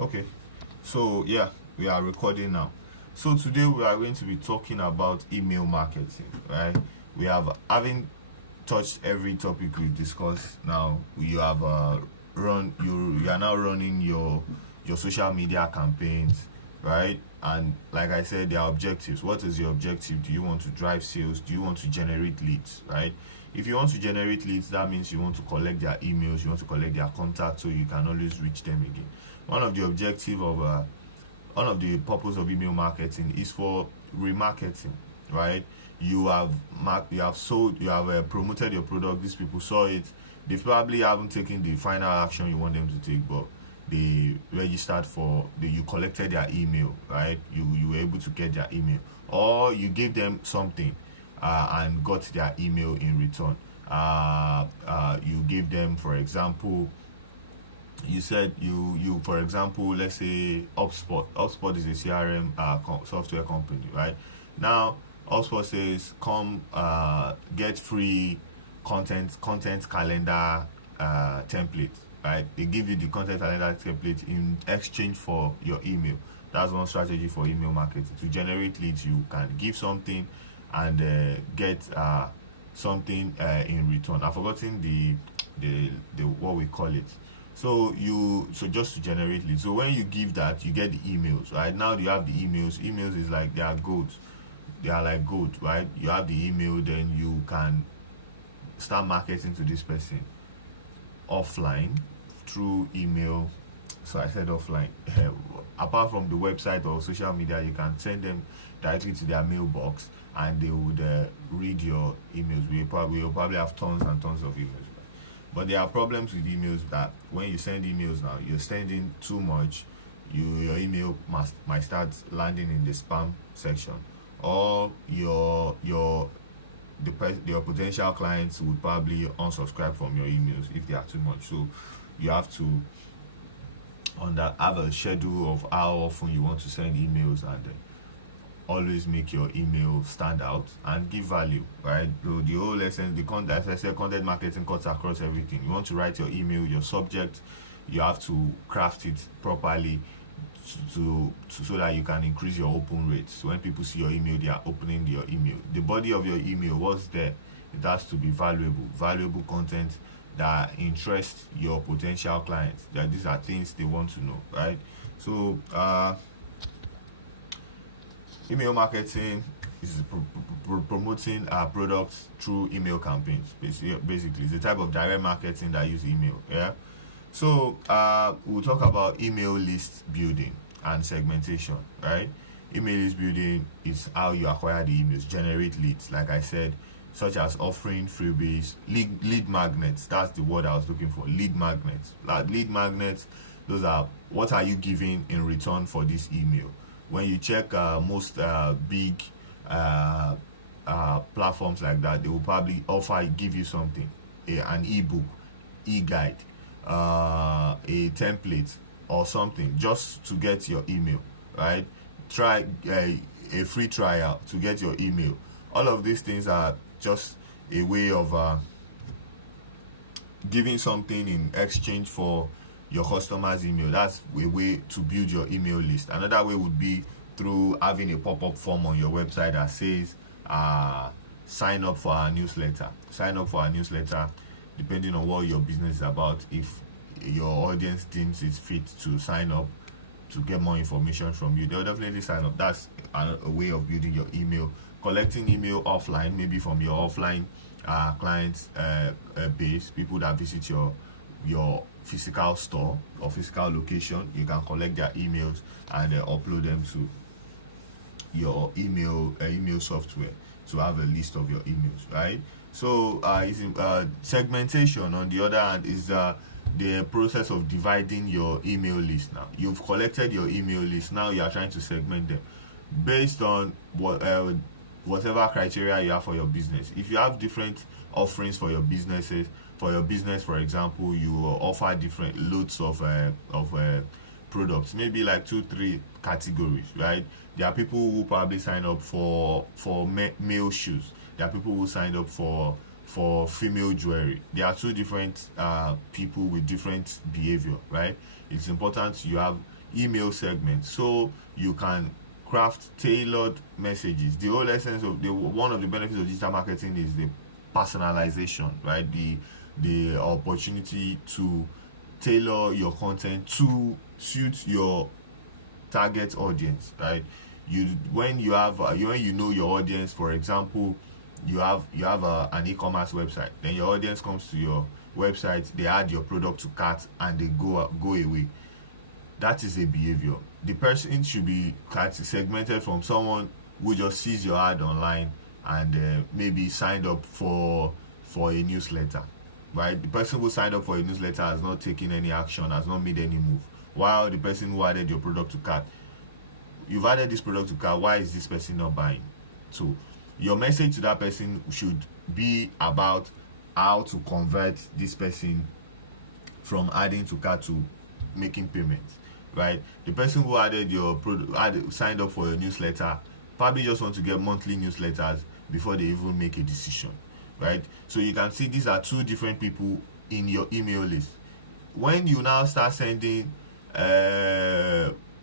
Okay, so yeah, we are recording now. So today we are going to be talking about email marketing, right? We have having touched every topic we discussed. Now you have you are now running your social media campaigns, right? And like I said, their objectives. What is your objective? Do you want to drive sales? Do you want to generate leads, right? If you want to generate leads, that means you want to collect their emails, you want to collect their contacts so you can always reach them again. One of the objective of one of the purpose of email marketing is for remarketing, right? You have sold, you have promoted your product. These people saw it. They probably haven't taken the final action you want them to take, but they registered for you collected their email, right? You were able to get their email, or you gave them something and got their email in return. You gave them, for example, you said you for example, let's say HubSpot is a CRM software company, right? Now HubSpot says come get free content calendar template, right? They give you the content calendar template in exchange for your email. That's one strategy for email marketing. To generate leads, you can give something and get something in return. I've forgotten the what we call it. So just to generate leads. So when you give that, you get the emails, right? Now you have the emails. Emails is like they are gold. They are like gold, right? You have the email, then you can start marketing to this person offline through email. So I said offline. Apart from the website or social media, you can send them directly to their mailbox, and they would read your emails. We will probably have tons and tons of emails. But there are problems with emails that when you send emails now, you're sending too much. Your email might start landing in the spam section, or your potential clients would probably unsubscribe from your emails if they are too much. So you have to have a schedule of how often you want to send emails, and always make your email stand out and give value, right? So the whole essence, as I said, content marketing cuts across everything. You want to write your email, your subject, you have to craft it properly so that you can increase your open rates. So when people see your email, they are opening your email. The body of your email, what's there? It has to be valuable content that interests your potential clients. That these are things they want to know, right? So email marketing is promoting products through email campaigns. Basically, it's a type of direct marketing that use email. Yeah. So we'll talk about email list building and segmentation. Right. Email list building is how you acquire the emails, generate leads. Like I said, such as offering freebies, lead magnets. That's the word I was looking for. Lead magnets. Lead magnets. Those are what are you giving in return for this email. When you check most big platforms like that, they will probably give you something, an ebook, e-guide, a template, or something just to get your email, right? Try a free trial to get your email. All of these things are just a way of giving something in exchange for your customer's email. That's a way to build your email list. Another way would be through having a pop-up form on your website that says sign up for our newsletter. Sign up for our newsletter, depending on what your business is about. If your audience deems it fit to sign up to get more information from you, they'll definitely sign up. That's a way of building your email. Collecting email offline, maybe from your offline clients base, people that visit your physical store or physical location. You can collect their emails and upload them to your email software to have a list of your emails, right? So segmentation, on the other hand, is the process of dividing your email list. Now you've collected your email list, now you are trying to segment them based on whatever criteria you have for your business. If you have different offerings for your businesses, for example, you offer different loads of products, maybe like 2-3 categories, right? There are people who probably sign up for male shoes. There are people who sign up for female jewelry. There are two different people with different behavior, right? It's important you have email segments, so you can craft tailored messages. The whole essence of one of the benefits of digital marketing is the personalization, right? The opportunity to tailor your content to suit your target audience, right? When you know your audience, for example, you have an e-commerce website, then your audience comes to your website, they add your product to cart, and they go away. That is a behavior. The person should be segmented from someone who just sees your ad online and maybe signed up for a newsletter, right? The person who signed up for a newsletter has not taken any action, has not made any move, while the person who added your product to cart, you've added this product to cart, why is this person not buying? So your message to that person should be about how to convert this person from adding to cart to making payments, right? The person who added your product, signed up for your newsletter, probably just want to get monthly newsletters before they even make a decision, right? So you can see these are two different people in your email list. When you now start sending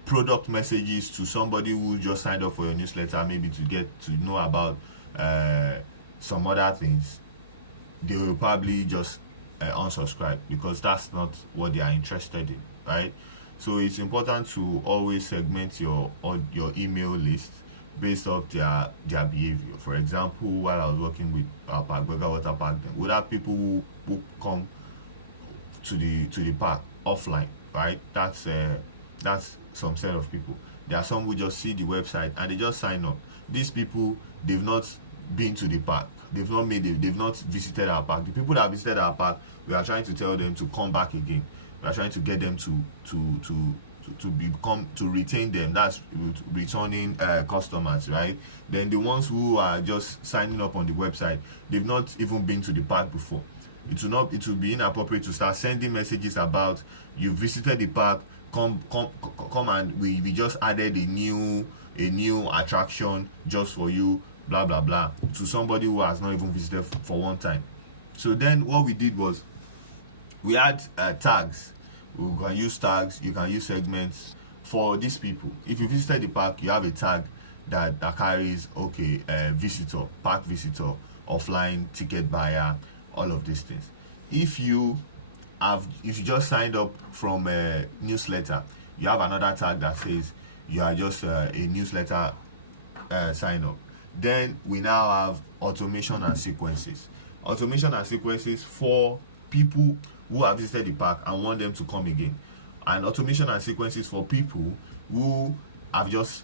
product messages to somebody who just signed up for your newsletter, maybe to get to know about some other things, they will probably just unsubscribe, because that's not what they are interested in, right? So it's important to always segment your email list based off their behavior. For example, while I was working with our park, Burger Water Park, then we have people who come to the park offline, right? That's some set of people. There are some who just see the website and they just sign up. These people, they've not been to the park. They've not visited our park. The people that visited our park, we are trying to tell them to come back again. We are trying to get them to retain them. That's returning customers, right? Then the ones who are just signing up on the website, they've not even been to the park before. It will be inappropriate to start sending messages about you visited the park, come and we just added a new attraction just for you, blah blah blah, to somebody who has not even visited for one time. So then what we did was we had tags. We can use tags, you can use segments for these people. If you visited the park, you have a tag that carries visitor, park visitor, offline ticket buyer, all of these things. If you just signed up from a newsletter, you have another tag that says you are just a newsletter sign up. Then we now have automation and sequences. Automation and sequences for people who have visited the park and want them to come again. And automation and sequences for people who have just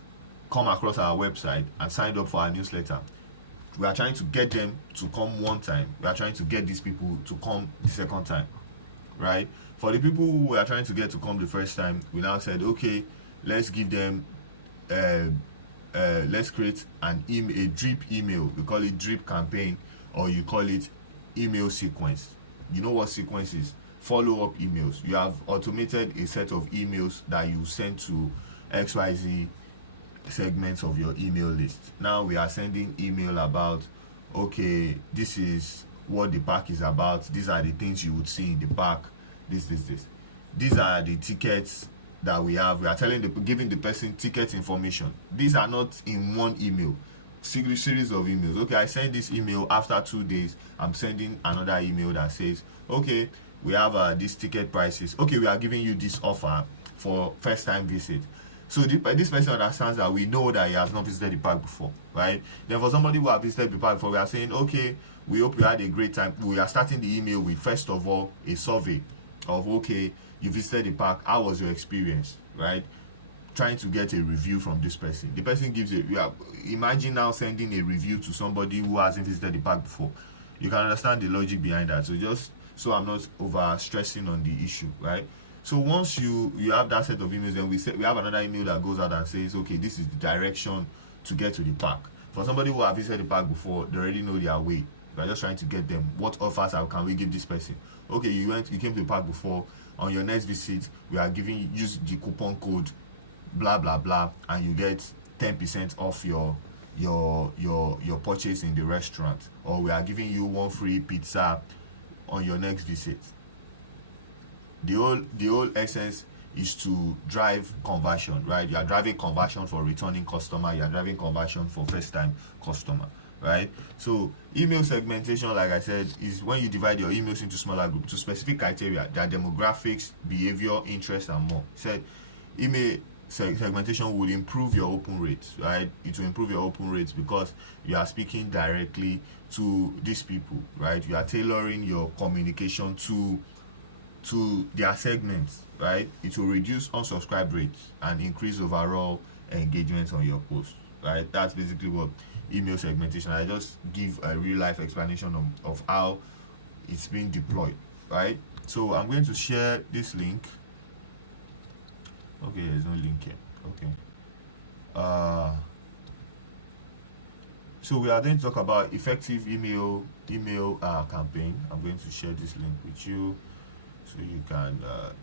come across our website and signed up for our newsletter. We are trying to get them to come one time. We are trying to get these people to come the second time, right? For the people who we are trying to get to come the first time, we now said, okay, let's give them let's create a drip email. We call it drip campaign, or you call it email sequence. You know what sequence is? Follow-up emails. You have automated a set of emails that you send to XYZ segments of your email list. Now we are sending email about, okay, this is what the park is about. These are the things you would see in the park. This. These are the tickets that we have. We are giving the person ticket information. These are not in one email. Series of emails. Okay, I send this email. After 2 days, I'm sending another email that says, okay, we have these ticket prices. Okay, we are giving you this offer for first time visit. So this person understands that we know that he has not visited the park before, right? Then for somebody who has visited the park before, we are saying, okay, we hope you had a great time. We are starting the email with, first of all, a survey of, okay, you visited the park, how was your experience, right? Trying to get a review from this person. The person gives imagine now sending a review to somebody who hasn't visited the park before. You can understand the logic behind that. So I'm not over stressing on the issue, right? So once you have that set of emails, then we have another email that goes out and says, okay, this is the direction to get to the park. For somebody who has visited the park before, they already know their way. We're just trying to get them. What offers can we give this person? Okay, you came to the park before. On your next visit, we are use the coupon code blah blah blah, and you get 10% off your purchase in the restaurant, or we are giving you one free pizza on your next visit. The whole essence is to drive conversion, right? You are driving conversion for returning customer, you are driving conversion for first time customer, right? So email segmentation, like I said, is when you divide your emails into smaller groups to specific criteria, their demographics, behavior, interest, and more. Said email segmentation will improve your open rates, right? It will improve your open rates because you are speaking directly to these people, right? You are tailoring your communication to their segments, right? It will reduce unsubscribe rates and increase overall engagement on your post, right? That's basically what email segmentation. I just give a real life explanation of how it's being deployed, right? So I'm going to share this link. Okay, there's no link here. Okay. So we are going to talk about effective email campaign. I'm going to share this link with you so you can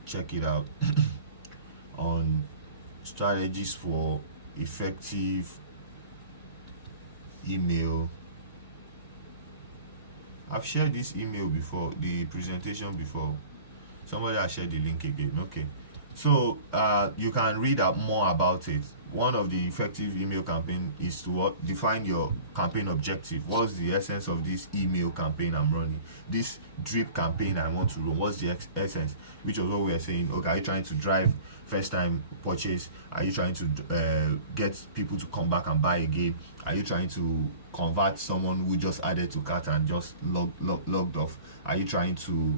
check it out on strategies for effective email. I've shared this email before, the presentation before. Somebody has shared the link again. Okay. So you can read out more about it. One of the effective email campaign is to define your campaign objective. What's the essence of this email campaign I'm running? This drip campaign I want to run. What's the essence? Which was what we are saying. Okay, are you trying to drive first time purchase? Are you trying to get people to come back and buy again? Are you trying to convert someone who just added to cart and just logged off? Are you trying to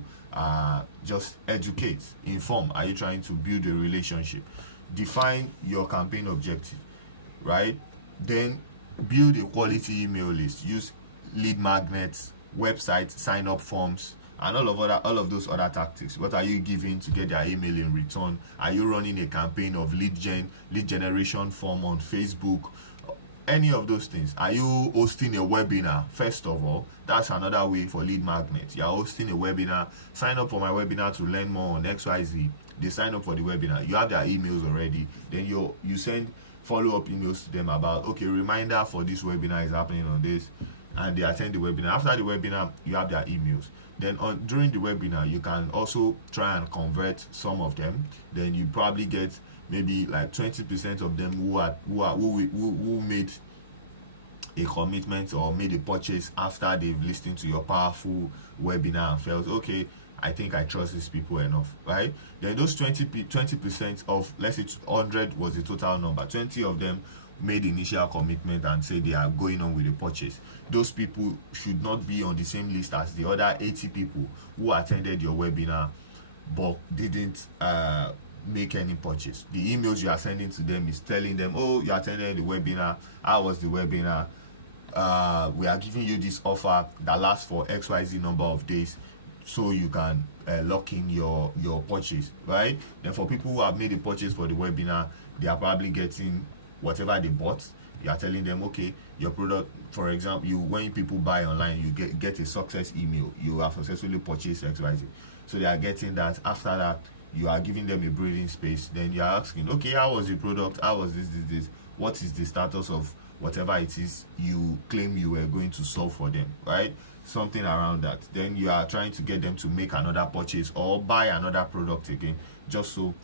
just educate, inform? Are you trying to build a relationship? Define your campaign objective, right? Then build a quality email list. Use lead magnets, website sign up forms, and all of those other tactics. What are you giving to get their email in return? Are you running a campaign of lead generation form on Facebook? Any of those things. Are you hosting a webinar? First of all, that's another way for lead magnet. You're hosting a webinar. Sign up for my webinar to learn more on XYZ. They sign up for the webinar. You have their emails already. Then you send follow-up emails to them about, okay, reminder for this webinar is happening on this, and they attend the webinar. After the webinar, you have their emails. Then during the webinar, you can also try and convert some of them. Then you probably get maybe like 20% of them who made a commitment or made a purchase after they've listened to your powerful webinar and felt, okay, I think I trust these people enough, right? Then those 20% of, let's say 100 was the total number, 20 of them made initial commitment and say they are going on with the purchase. Those people should not be on the same list as the other 80 people who attended your webinar but didn't make any purchase. The emails you are sending to them is telling them, oh, you attended the webinar, how was the webinar, we are giving you this offer that lasts for XYZ number of days, so you can lock in your purchase, right? Then for people who have made a purchase for the webinar, they are probably getting whatever they bought. You are telling them, okay, your product, for example, when people buy online, you get a success email. You have successfully purchased XYZ. So they are getting that. After that, you are giving them a breathing space. Then you are asking, okay, how was the product? How was this? What is the status of whatever it is you claim you were going to solve for them, right? Something around that. Then you are trying to get them to make another purchase or buy another product again, just so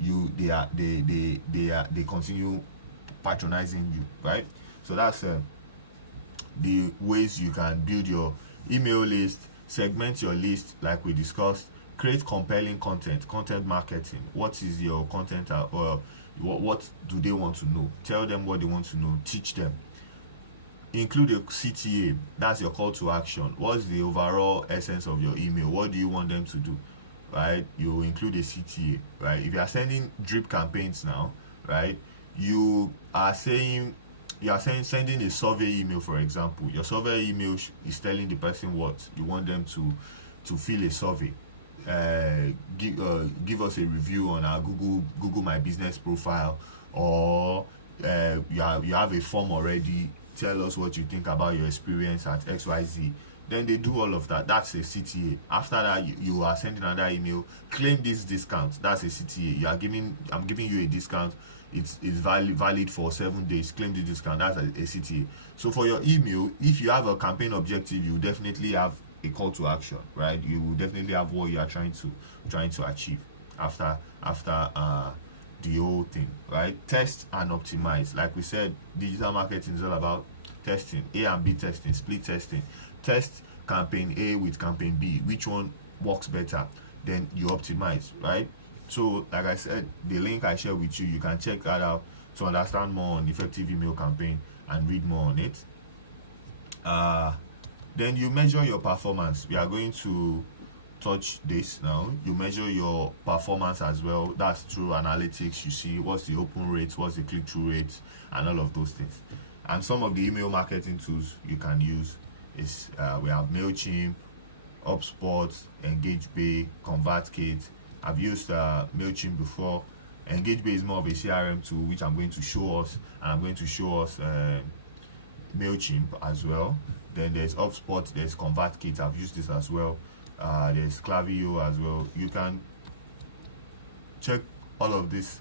they continue patronizing you, right? So that's the ways you can build your email list, segment your list like we discussed, create compelling content marketing. What is your content, or what do they want to know? Tell them what they want to know, teach them. Include a CTA, that's your call to action. What's the overall essence of your email? What do you want them to do, right? You include a CTA, right? If you are sending drip campaigns now, right, you are sending a survey email, for example. Your survey email is telling the person what you want them to fill a survey. Give us a review on our Google My Business profile, or you have a form already. Tell us what you think about your experience at XYZ. Then they do all of that. That's a CTA. After that, you are sending another email. Claim this discount. That's a CTA. I'm giving you a discount. It's valid for 7 days. Claim the discount. That's a CTA. So for your email, if you have a campaign objective, you definitely have a call to action, right? You will definitely have what you are trying to achieve. after the whole thing, right? Test and optimize. Like we said, digital marketing is all about testing, A and B testing, split testing. Test campaign A with campaign B, which one works better, then you optimize, right? So like I said, the link I share with you, you can check that out to understand more on effective email campaign and read more on it. Then you measure your performance. We are going to touch this now. You measure your performance as well. That's through analytics. You see what's the open rate, what's the click-through rate, and all of those things. And some of the email marketing tools you can use is we have MailChimp, HubSpot, EngageBay, ConvertKit. I've used MailChimp before. EngageBay is more of a CRM tool, which I'm going to show us, and I'm going to show us MailChimp as well. Then there's HubSpot, there's ConvertKit. I've used this as well. There's Klaviyo as well. You can check all of these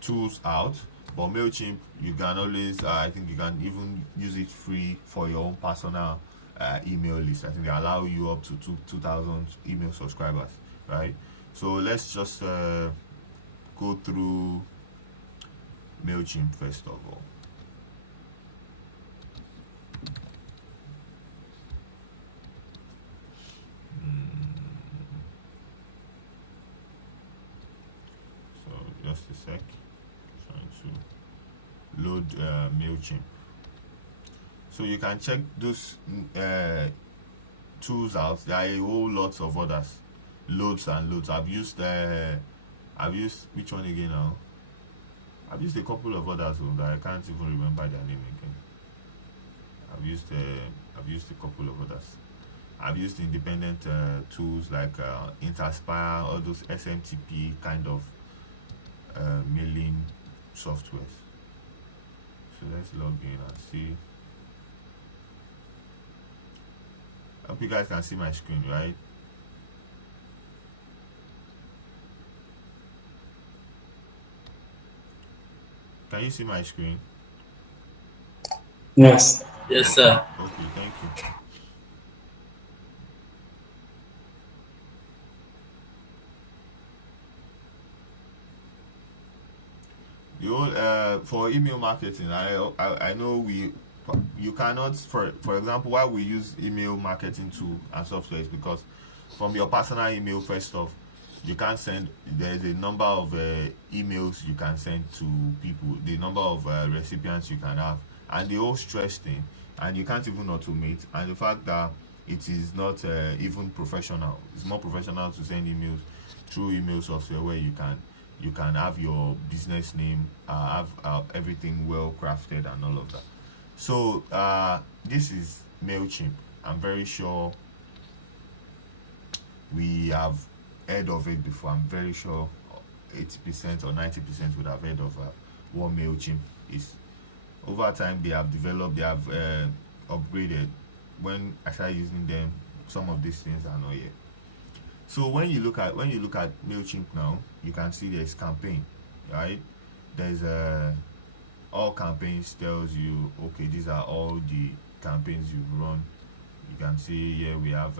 tools out. But MailChimp, you can always, I think you can even use it free for your own personal email list. I think they allow you up to 2,000 email subscribers, right? So let's just go through MailChimp first of all. So just a sec, trying to load MailChimp. So you can check those tools out. There are a whole lot of others, loads and loads. I've used which one again now? I've used a couple of others that I can't even remember their name again. I've used a couple of others. I've used independent tools like Interspire, all those SMTP kind of mailing softwares. So let's log in and see. I hope you guys can see my screen, right? Can you see my screen? Yes. Yes, sir. Okay, thank you. The whole for email marketing, I know you cannot, for example, why we use email marketing tool and software is because from your personal email, first off, you can't send. There's a number of emails you can send to people, the number of recipients you can have, and the whole stress thing, and you can't even automate, and the fact that it is not even professional. It's more professional to send emails through email software where you can have your business name, have everything well crafted and all of that. So this is MailChimp. I'm very sure we have heard of it before. I'm very sure 80% or 90% would have heard of what MailChimp is. Over time, they have developed, they have upgraded. When I started using them, some of these things are not yet. So when you look at MailChimp now, you can see there's campaign, right? There's all campaigns tells you, okay, these are all the campaigns you've run. You can see here we have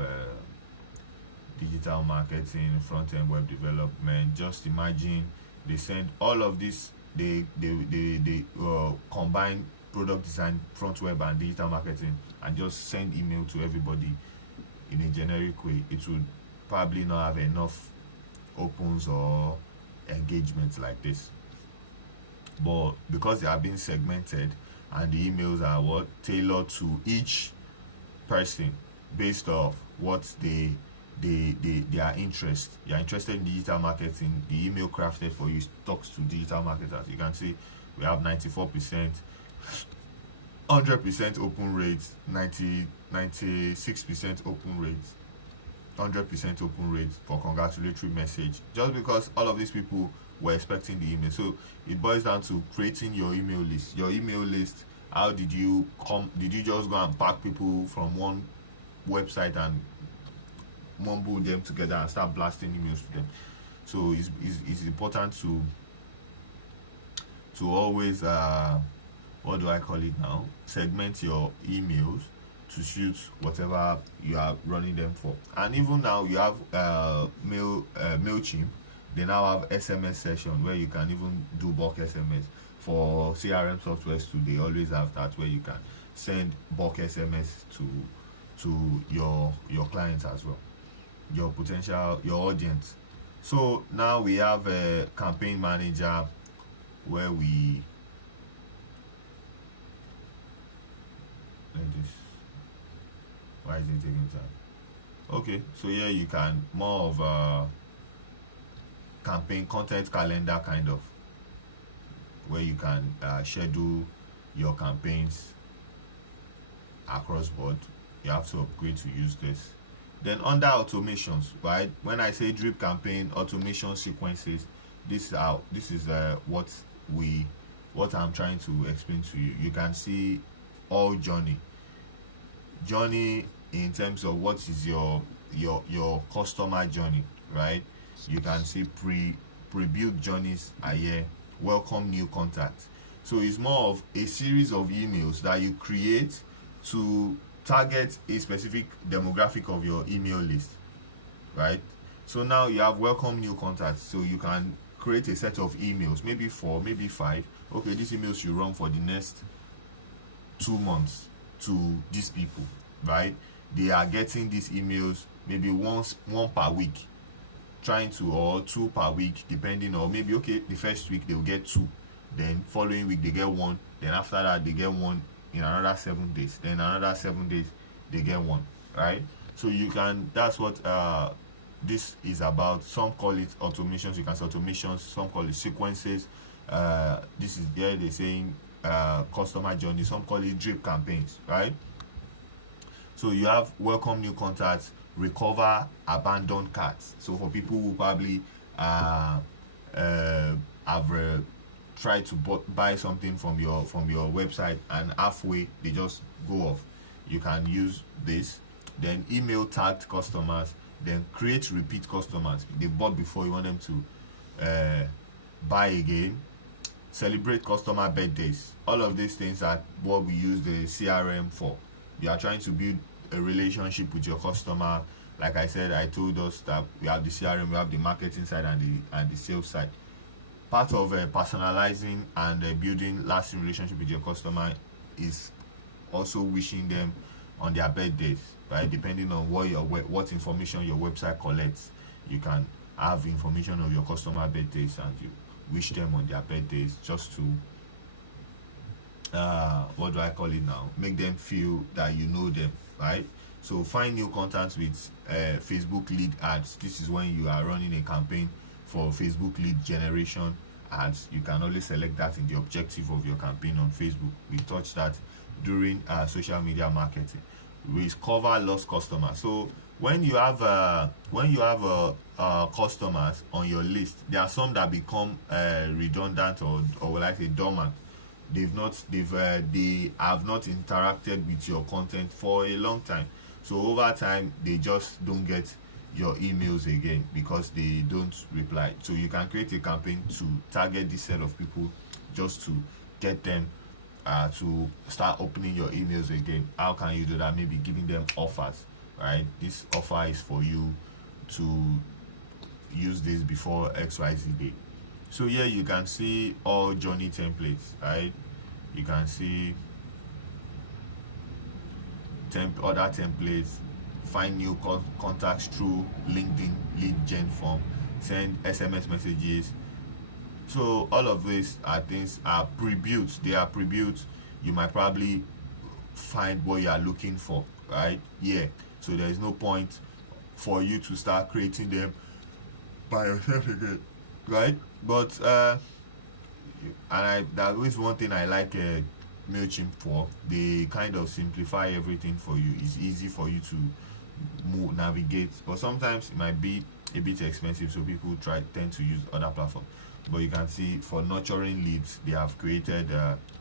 digital marketing, front-end web development. Just imagine they send all of this, they combine product design, front web and digital marketing, and just send email to everybody in a generic way. It would probably not have enough opens or engagements like this. But because they are being segmented and the emails are what tailored to each person based off what their interest. You're interested in digital marketing, the email crafted for you talks to digital marketers. You can see we have 94%, 100% open rate, 96% open rate, 100% open rate for congratulatory message, just because all of these people were expecting the email. So it boils down to creating your email list. Your email list, how did you just go and pack people from one website and mumble them together and start blasting emails to them? So it's important to always what do I call it now, segment your emails to suit whatever you are running them for. And even now you have Mailchimp. They now have SMS session where you can even do bulk SMS. For CRM softwares too, they always have that where you can send bulk SMS to your clients as well, your audience. So now we have a campaign manager where we why is it taking time? Okay, so here you can more of a campaign content calendar kind of, where you can schedule your campaigns across board. You have to upgrade to use this. Then under automations, right? When I say drip campaign automation sequences, this is what I'm trying to explain to you. You can see all journey in terms of what is your customer journey, right? You can see pre-built journeys are here. Welcome new contacts. So it's more of a series of emails that you create to target a specific demographic of your email list, right? So now you have welcome new contacts. So you can create a set of emails, maybe 4, maybe 5. Okay, these emails should run for the next 2 months to these people, right? They are getting these emails maybe one per week, trying to, or 2 per week, depending, or maybe okay, the first week they'll get 2, then following week they get 1, then after that they get 1 in another 7 days, then another 7 days they get 1, right? So you can, that's what this is about. Some call it automations, you can say automations, some call it sequences. This is there they're saying customer journey, some call it drip campaigns, right? So you have welcome new contacts, recover abandoned carts. So for people who probably have tried to buy something from your website and halfway they just go off, you can use this. Then email tagged customers, then create repeat customers. They bought before, you want them to buy again. Celebrate customer birthdays. All of these things are what we use the CRM for. You are trying to build a relationship with your customer. Like I said, I told us that we have the CRM, we have the marketing side and the sales side. Part of personalizing and building lasting relationship with your customer is also wishing them on their birthdays, right? Depending on what information your website collects, you can have information of your customer birthdays and you wish them on their birthdays, just to what do I call it now? Make them feel that you know them, right? So find new contacts with Facebook lead ads. This is when you are running a campaign for Facebook lead generation ads. You can always select that in the objective of your campaign on Facebook. We touched that during social media marketing. We cover lost customers. So when you have customers on your list, there are some that become redundant or will I say dormant. They have not interacted with your content for a long time. So over time they just don't get your emails again because they don't reply. So you can create a campaign to target this set of people, just to get them to start opening your emails again. How can you do that? Maybe giving them offers, right? This offer is for you to use this before XYZ day. So here you can see all journey templates, right? You can see other templates. Find new contacts through LinkedIn lead gen form, send SMS messages. So all of these are things are pre-built. They are pre-built. You might probably find what you are looking for, right? Yeah. So there is no point for you to start creating them by yourself again, right? But that is one thing I like Mailchimp for. They kind of simplify everything for you. It's easy for you to navigate, but sometimes it might be a bit expensive, so people tend to use other platforms. But you can see for nurturing leads, they have created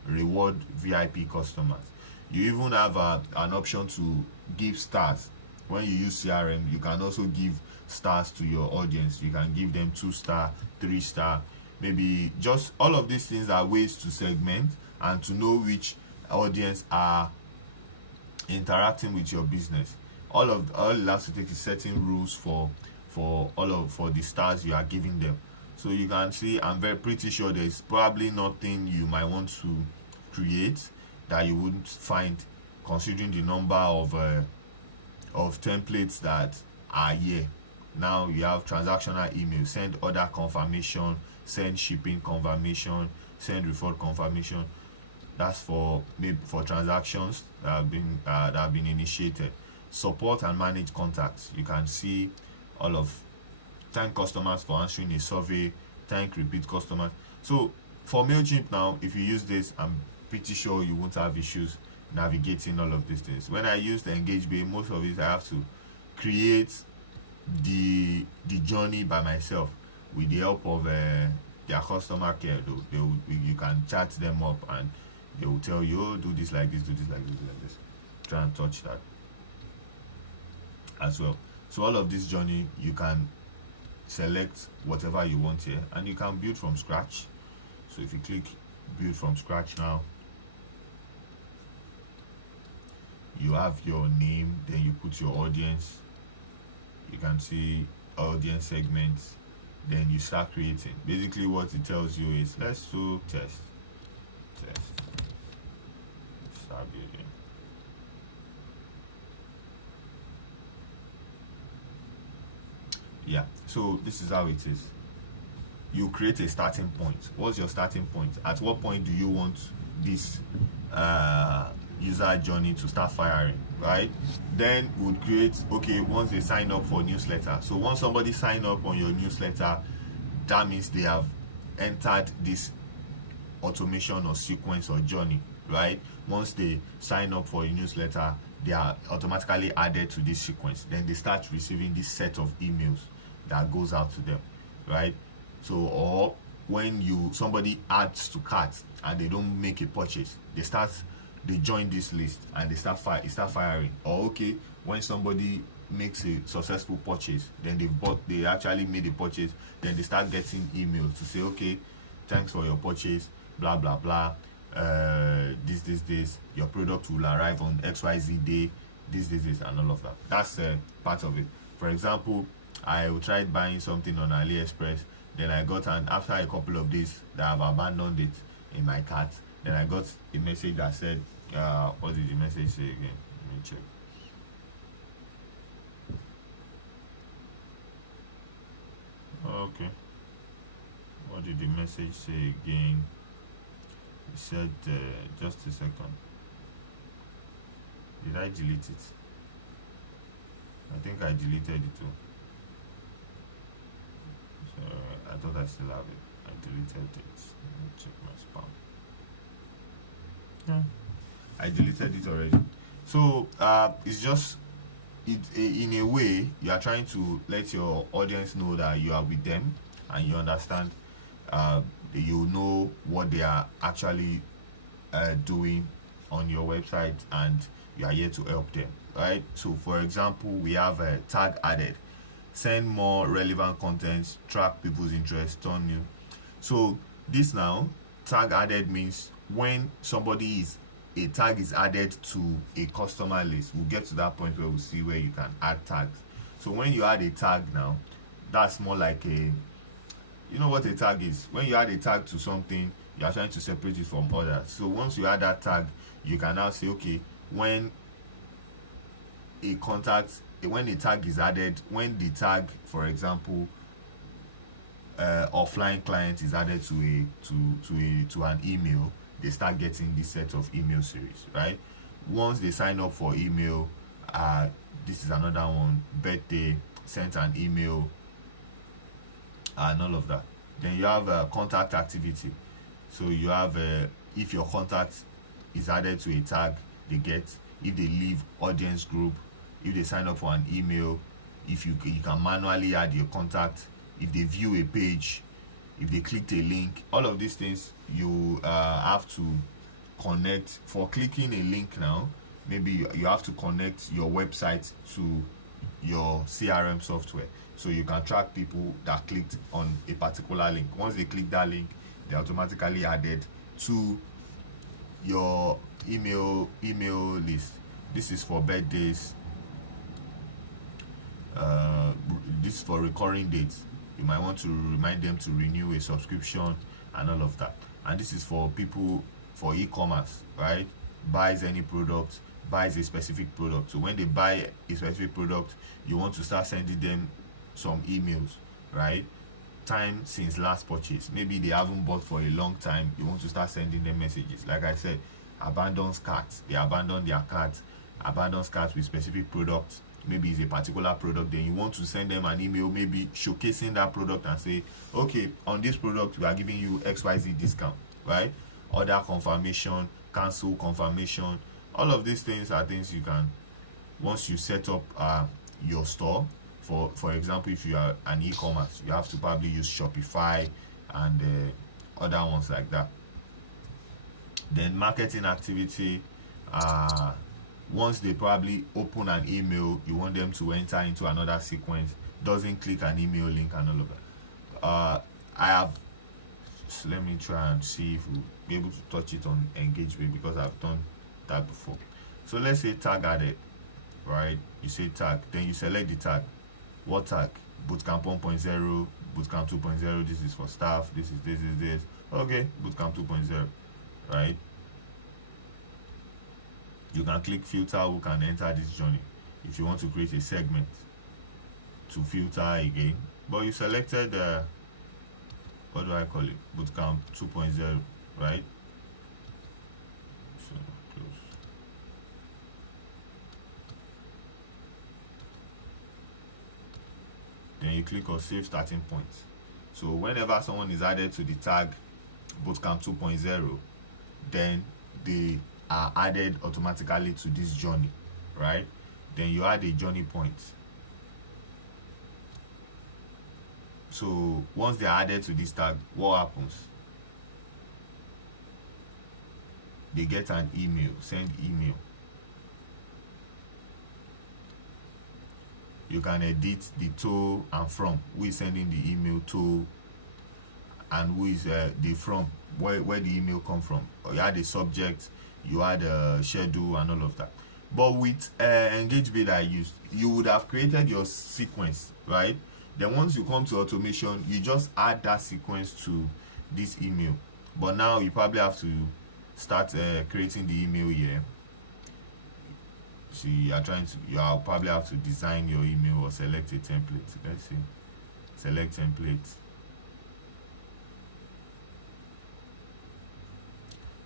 reward VIP customers. You even have an option to give stars. When you use CRM, you can also give stars to your audience. You can give them 2-star, 3-star, maybe. Just all of these things are ways to segment and to know which audience are interacting with your business. All it has to take is setting rules for the stars you are giving them. So you can see, I'm very pretty sure there's probably nothing you might want to create that you wouldn't find, considering the number of templates that are here. Now you have transactional email, send order confirmation, send shipping confirmation, send refund confirmation. That's for transactions that have been initiated. Support and manage contacts. You can see all of thank customers for answering a survey, thank repeat customers. So for MailChimp now, if you use this, I'm pretty sure you won't have issues navigating all of these things. When I use the Engage Bay, most of it I have to create the journey by myself with the help of their customer care. You can chat them up and they will tell you, oh, do this like this, do this like this, do like this. Try and touch that as well. So all of this journey, you can select whatever you want here and you can build from scratch. So if you click build from scratch now, you have your name, then you put your audience. You can see audience segments, then you start creating. Basically what it tells you is, let's do test. Start building. Yeah, so this is how it is. You create a starting point. What's your starting point? At what point do you want this user journey to start firing, right? Then we'll create, okay, once they sign up for newsletter. So once somebody sign up on your newsletter, that means they have entered this automation or sequence or journey, right? Once they sign up for a newsletter, they are automatically added to this sequence. Then they start receiving this set of emails that goes out to them, right? So, or when somebody adds to cart and they don't make a purchase, they join this list and they start firing. Or okay, when somebody makes a successful purchase, then they actually made a purchase, then they start getting emails to say, okay, thanks for your purchase, blah blah blah, this, your product will arrive on XYZ day, this, and all of that. That's part of it. For example, I tried buying something on AliExpress, then I got after a couple of days that I've abandoned it in my cart, then I got a message that said, what did the message say again? Let me check. Okay. What did the message say again? It said, just a second. Did I delete it? I think I deleted it too. So I thought I still have it. I deleted it. Let me check my spam. Yeah. I deleted it already. So it's just in a way you are trying to let your audience know that you are with them and you understand, you know what they are actually doing on your website and you are here to help them, right? So for example, we have a tag added, send more relevant content, track people's interest, turn new. So this now, tag added means when a tag is added to a customer list. We'll get to that point where we'll see where you can add tags. So when you add a tag now, that's more like you know what a tag is. When you add a tag to something, you are trying to separate it from others. So once you add that tag, you can now say, okay, when a tag is added, when the tag, for example, offline client is added to an email, they start getting this set of email series, right? Once they sign up for email, this is another one, birthday, sent an email, and all of that. Then you have contact activity. So you have if your contact is added to a tag, they get, if they leave audience group, if they sign up for an email, if you can manually add your contact, if they view a page, if they clicked a link, all of these things you have to connect. For clicking a link now, maybe you have to connect your website to your CRM software, so you can track people that clicked on a particular link. Once they click that link, they're automatically added to your email list. This is for birthdays. This is for recurring dates. You might want to remind them to renew a subscription and all of that. And this is for people, for e-commerce, right? Buys any product, buys a specific product. So when they buy a specific product, you want to start sending them some emails, right? Time since last purchase. Maybe they haven't bought for a long time. You want to start sending them messages. Like I said, abandons carts. They abandon their carts, abandons carts with specific products. Maybe it's a particular product, then you want to send them an email, maybe showcasing that product and say, okay, on this product we are giving you XYZ discount, right? Order confirmation, cancel confirmation. All of these things are things you can, once you set up your store. For example, if you are an e-commerce, you have to probably use Shopify and other ones like that. Then marketing activity, once they probably open an email, you want them to enter into another sequence, doesn't click an email link and all of that. I have, so let me try and see if we'll be able to touch it on engagement, because I've done that before. So let's say tag added, right? You say tag, then you select the tag. What tag? Bootcamp 1.0, Bootcamp 2.0. This is for staff. This is this. Okay, Bootcamp 2.0, right? You can click filter who can enter this journey if you want to create a segment to filter again. But you selected what do I call it? Bootcamp 2.0, right? So close. Then you click on save starting point. So whenever someone is added to the tag Bootcamp 2.0, then they are added automatically to this journey, right? Then you add a journey point. So once they are added to this tag, what happens? They get an email, send email. You can edit the to and from, who is sending the email to, and who is the from, where the email come from. Or you add a subject, you add a schedule and all of that. But with EngageBait I used, you would have created your sequence, right? Then once you come to automation, you just add that sequence to this email. But now you probably have to start creating the email here. So you'll probably have to design your email or select a template. Let's see. Select template.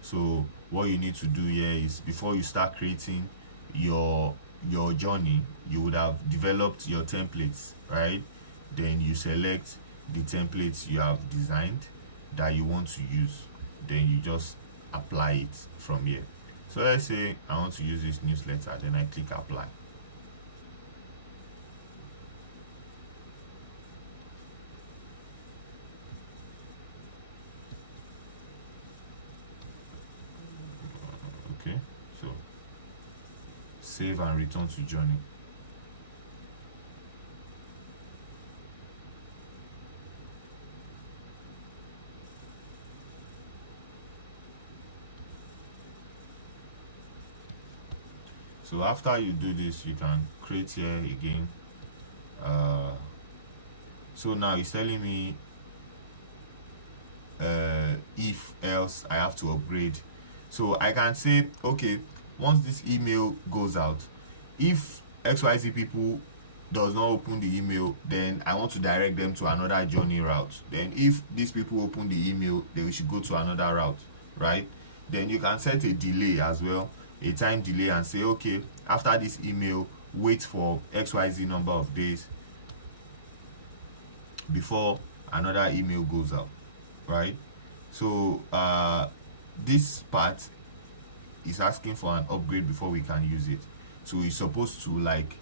So what you need to do here is, before you start creating your journey, you would have developed your templates, right? Then you select the templates you have designed that you want to use. Then you just apply it from here. So let's say I want to use this newsletter, then I click apply. Okay, so save and return to journey. So after you do this, you can create here again. So now it's telling me if else I have to upgrade. So I can say, okay, once this email goes out, if XYZ people does not open the email, then I want to direct them to another journey route. Then if these people open the email, then we should go to another route, right? Then you can set a delay as well, a time delay, and say, okay, after this email, wait for XYZ number of days before another email goes out, right? So this part is asking for an upgrade before we can use it. So we're supposed to like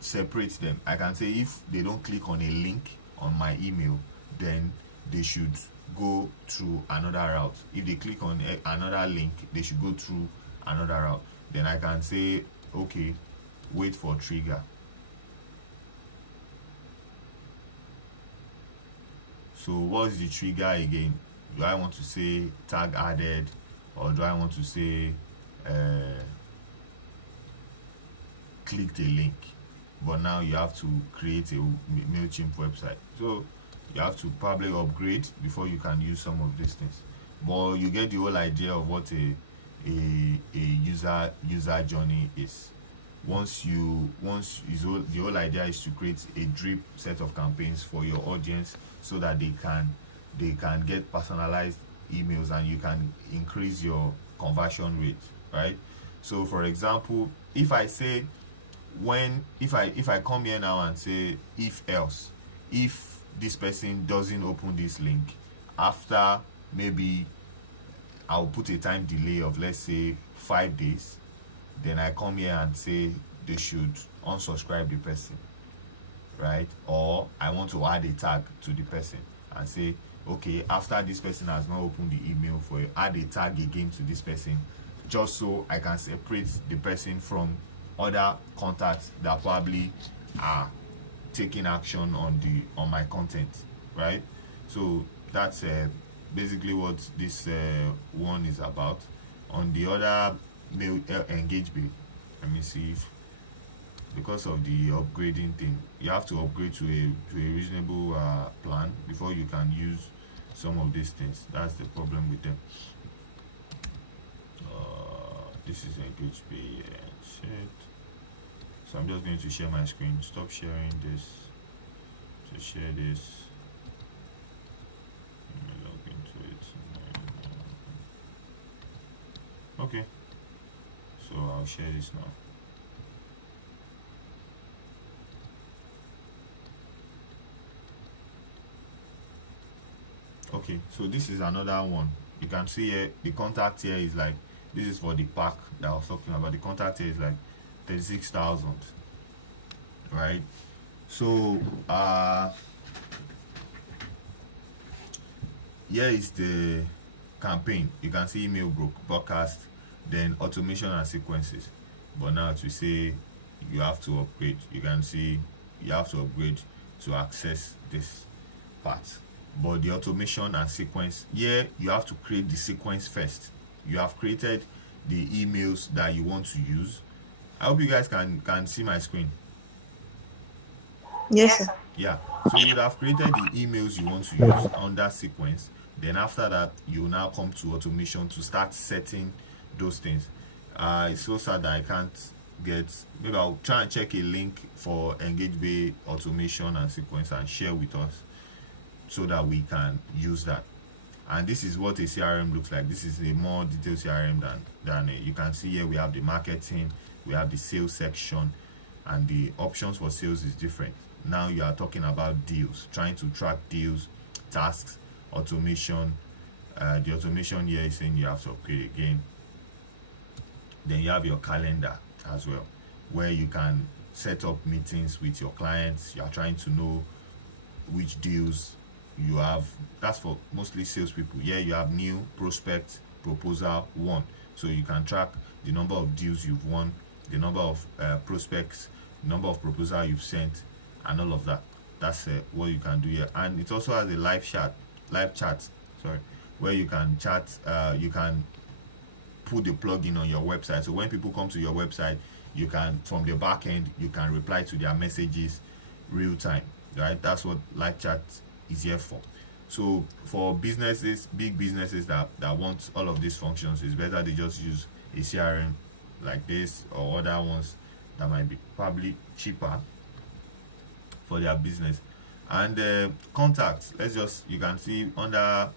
separate them. I can say if they don't click on a link on my email, then they should go through another route. If they click on another link, they should go through another route. Then I can say, okay, wait for trigger. So what's the trigger again? Do I want to say tag added, or do I want to say clicked a link, but now you have to create a MailChimp website. So you have to probably upgrade before you can use some of these things. But you get the whole idea of what a user journey is. The whole idea is to create a drip set of campaigns for your audience, so that they can get personalized emails and you can increase your conversion rate, right? So for example, if I say, if I come here now and say, if else, if this person doesn't open this link after, maybe I'll put a time delay of, let's say, 5 days, then I come here and say they should unsubscribe the person, right? Or I want to add a tag to the person and say, okay, after this person has not opened the email for you, add a tag again to this person, just so I can separate the person from other contacts that probably are taking action on my content, right? So that's basically what this one is about. On the other mail engagement, let me see if, because of the upgrading thing, you have to upgrade to a reasonable plan before you can use some of these things. That's the problem with them. This is engagement and shit. So I'm just going to share my screen. Stop sharing this. So share this. Let me log into it. Okay. So I'll share this now. Okay, so this is another one. You can see here the contact here is like, this is for the pack that I was talking about. The contact here is like 36,000, right? So here is the campaign. You can see email broadcast, then automation and sequences. But now to say you have to upgrade, you can see you have to upgrade to access this part. But the automation and sequence, here you have to create the sequence first. You have created the emails that you want to use. I hope you guys can see my screen. Yes, sir. Yeah, so you would have created the emails you want to use under sequence. Then after that, you now come to automation to start setting those things. It's so sad that I can't get, maybe I'll try and check a link for EngageBay automation and sequence and share with us, so that we can use that. And this is what a CRM looks like. This is a more detailed CRM than you can see here. We have the marketing, we have the sales section, and the options for sales is different. Now you are talking about deals, trying to track deals, tasks, automation. The automation here is saying you have to upgrade again. Then you have your calendar as well, where you can set up meetings with your clients. You are trying to know which deals you have. That's for mostly salespeople. Here you have new, prospect, proposal, won. So you can track the number of deals you've won, the number of prospects, number of proposal you've sent, and all of that. That's what you can do here. And it also has a live chat, where you can chat. You can put the plugin on your website. So when people come to your website, you can, from the back end, you can reply to their messages real time. Right? That's what live chat is here for. So for businesses, big businesses that want all of these functions, it's better they just use a CRM like this, or other ones that might be probably cheaper for their business. And contacts, you can see under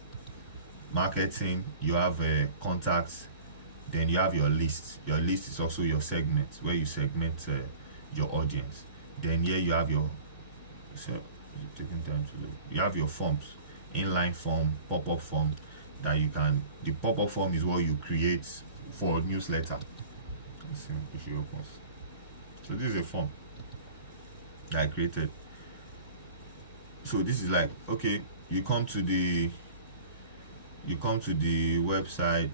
marketing, you have contacts, then you have your list. Your list is also your segment, where you segment your audience. Then here you have your, taking time to look. You have your forms, inline form, pop-up form that you can. The pop-up form is what you create for newsletter. Let's see if it opens. So this is a form that I created. So this is like, okay, you come to the website.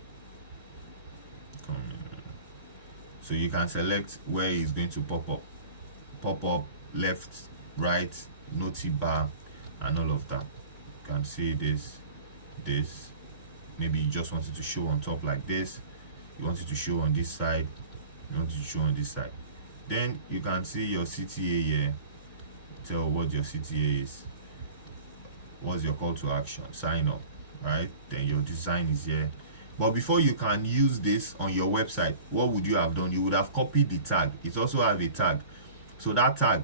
So you can select where it's going to pop up, left, right, noti bar, and all of that. You can see this. Maybe you just want it to show on top like this. You want it to show on this side. You want it to show on this side. Then you can see your CTA here. Tell what your CTA is. What's your call to action? Sign up, right? Then your design is here. But before you can use this on your website, what would you have done? You would have copied the tag. It also have a tag. So that tag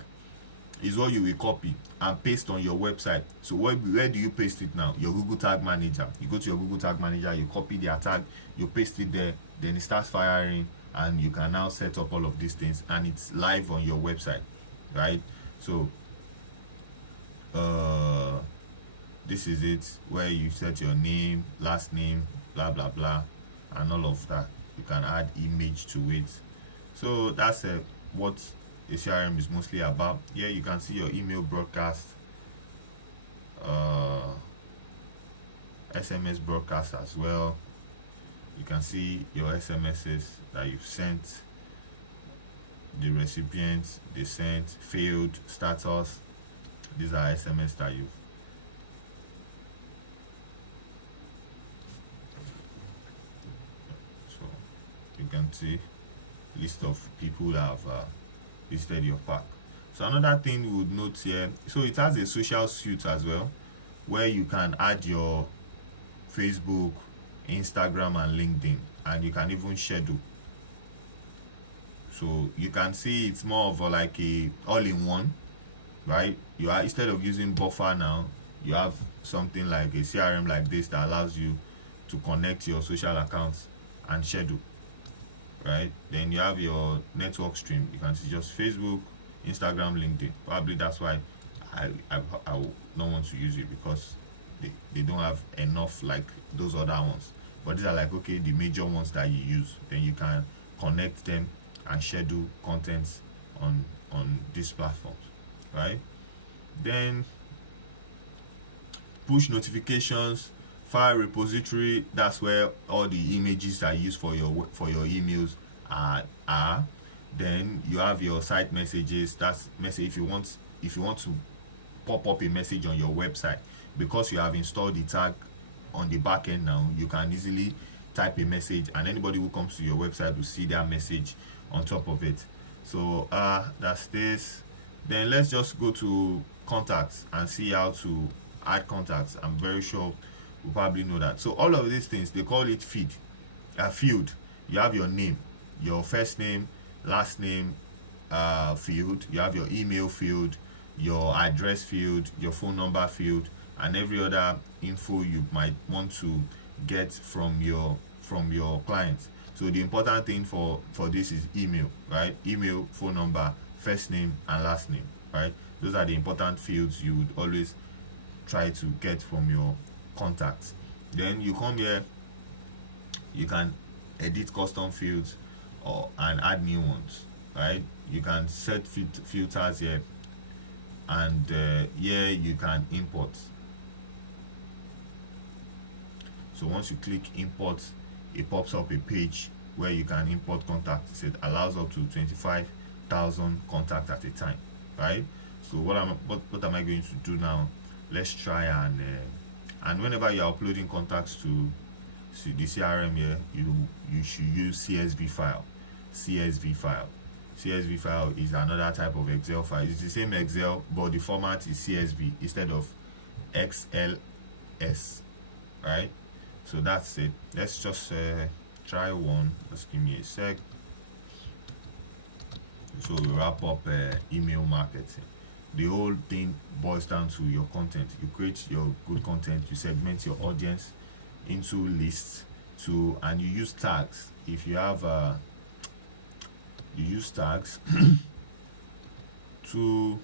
is what you will copy and paste on your website. So where do you paste it now? Your Google Tag Manager. You go to your Google Tag Manager, you copy their tag, you paste it there, then it starts firing, and you can now set up all of these things, and it's live on your website, right? So this is it, where you set your name, last name, blah blah blah, and all of that. You can add image to it. So that's what a CRM is mostly about. Here you can see your email broadcast, SMS broadcast as well. You can see your SMSs that you've sent, the recipients they sent, failed, status. These are SMS that you've you can see list of people that have visited your pack. So another thing we would note here, so it has a social suite as well, where you can add your Facebook, Instagram and LinkedIn, and you can even schedule. So you can see it's more of like a all-in-one, right? You are, instead of using buffer now, you have something like a CRM like this that allows you to connect your social accounts and schedule, right? Then you have your network stream. You can see just Facebook, Instagram, LinkedIn. Probably that's why I will not want to use it, because they don't have enough like those other ones. But these are like, okay, the major ones that you use. Then you can connect them and schedule contents on these platforms, right? Then push notifications, file repository. That's where all the images that you use for your emails are. Then you have your site messages. That's message if you want to pop up a message on your website, because you have installed the tag on the back end now. You can easily type a message, and anybody who comes to your website will see that message on top of it. So that's this. Then let's just go to contacts and see how to add contacts. I'm very sure you probably know that. So all of these things, they call it field. You have your name, your first name, last name field. You have your email field, your address field, your phone number field, and every other info you might want to get from your clients. So the important thing for this is email, right? Email, phone number, first name and last name, right? Those are the important fields you would always try to get from your contacts. Then you come here, you can edit custom fields and add new ones, right? You can set filters here, and here you can import. So once you click import, it pops up a page where you can import contacts. It allows up to 25,000 contacts at a time, right? So what am I going to do now? Let's try and whenever you're uploading contacts to the CRM here, you should use CSV file. CSV file is another type of Excel file. It's the same Excel, but the format is CSV instead of XLS, right? So that's it. Let's just try one. Just give me a sec. So we wrap up email marketing. The whole thing boils down to your content. You create your good content, you segment your audience into lists and you use tags. If you have you use tags to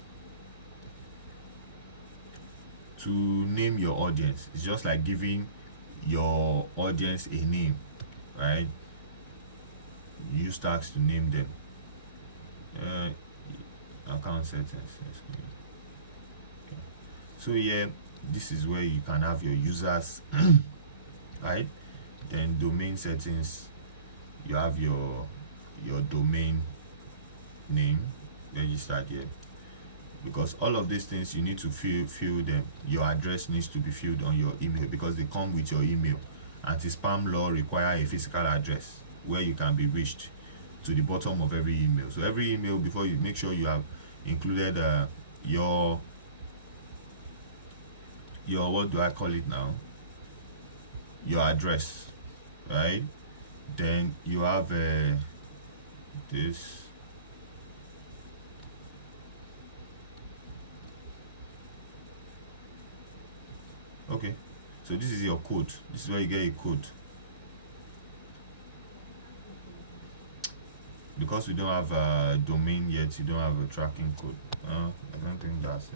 name your audience. It's just like giving your audience a name, right? You use tags to name them. Account settings. Okay. So yeah, this is where you can have your users, right? Then domain settings, you have your domain name registered here, because all of these things you need to fill them. Your address needs to be filled on your email because they come with your email. Anti-spam law require a physical address where you can be reached to the bottom of every email. So every email, before you make sure you have included your what do I call it now, your address, right? Then you have this. Okay, so this is your code. This is where you get a code. Because we don't have a domain yet, you don't have a tracking code. I don't think that's it.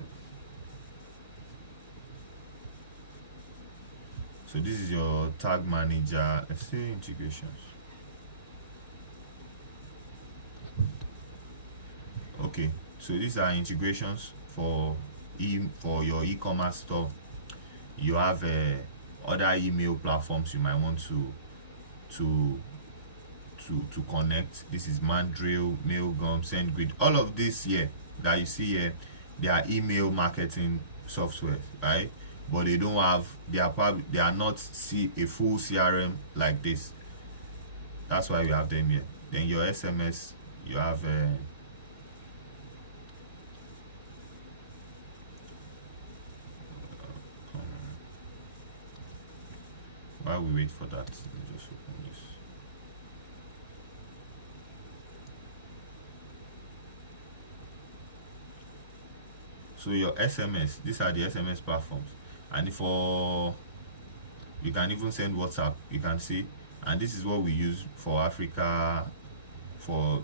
So this is your tag manager. Let's see integrations. Okay, so these are integrations for your e-commerce store. You have other email platforms you might want to connect. This is Mandrill, Mailgun, SendGrid. All of this here that you see here, they are email marketing software, right? But they don't have, they are not a full CRM like this. That's why we have them here. Then your SMS, you have while we wait for that, let me just open this. So your SMS, these are the SMS platforms, and for you can even send WhatsApp, you can see, and this is what we use for Africa,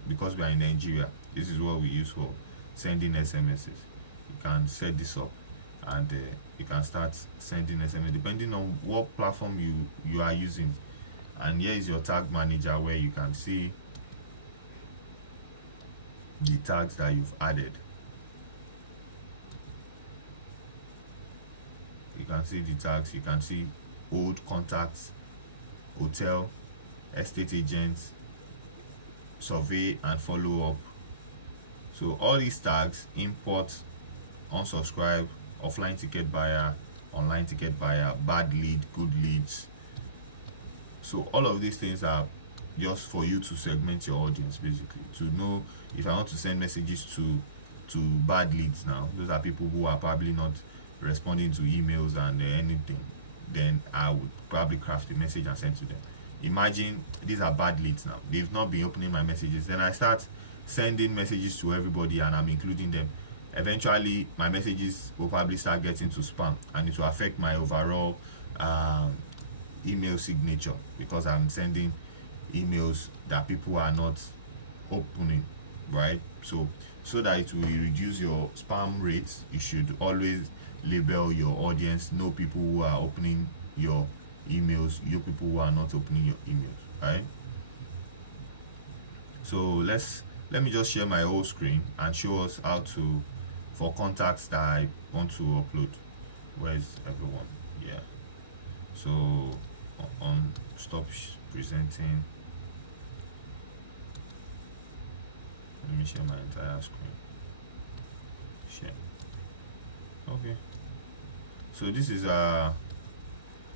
because we are in Nigeria. This is what we use for sending SMSs. You can set this up, and you can start sending SMS depending on what platform you are using. And here is your tag manager, where you can see the tags that you've added. You can see the tags. You can see old contacts, hotel, estate agents, survey, and follow up. So all these tags: import, unsubscribe, offline ticket buyer, online ticket buyer, bad lead, good leads. So all of these things are just for you to segment your audience, basically, to know if I want to send messages to bad leads. Now those are people who are probably not responding to emails and anything. Then I would probably craft a message and send to them. Imagine these are bad leads now, they've not been opening my messages. Then I start sending messages to everybody and I'm including them. Eventually my messages will probably start getting to spam, and it will affect my overall email signature, because I'm sending emails that people are not opening, right? So that it will reduce your spam rates, you should always label your audience, know people who are opening your emails, you people who are not opening your emails, right? So let me just share my whole screen and show us how to, for contacts that I want to upload. Where's everyone? Yeah. So on stop presenting. Let me share my entire screen. Share. Okay. So this is I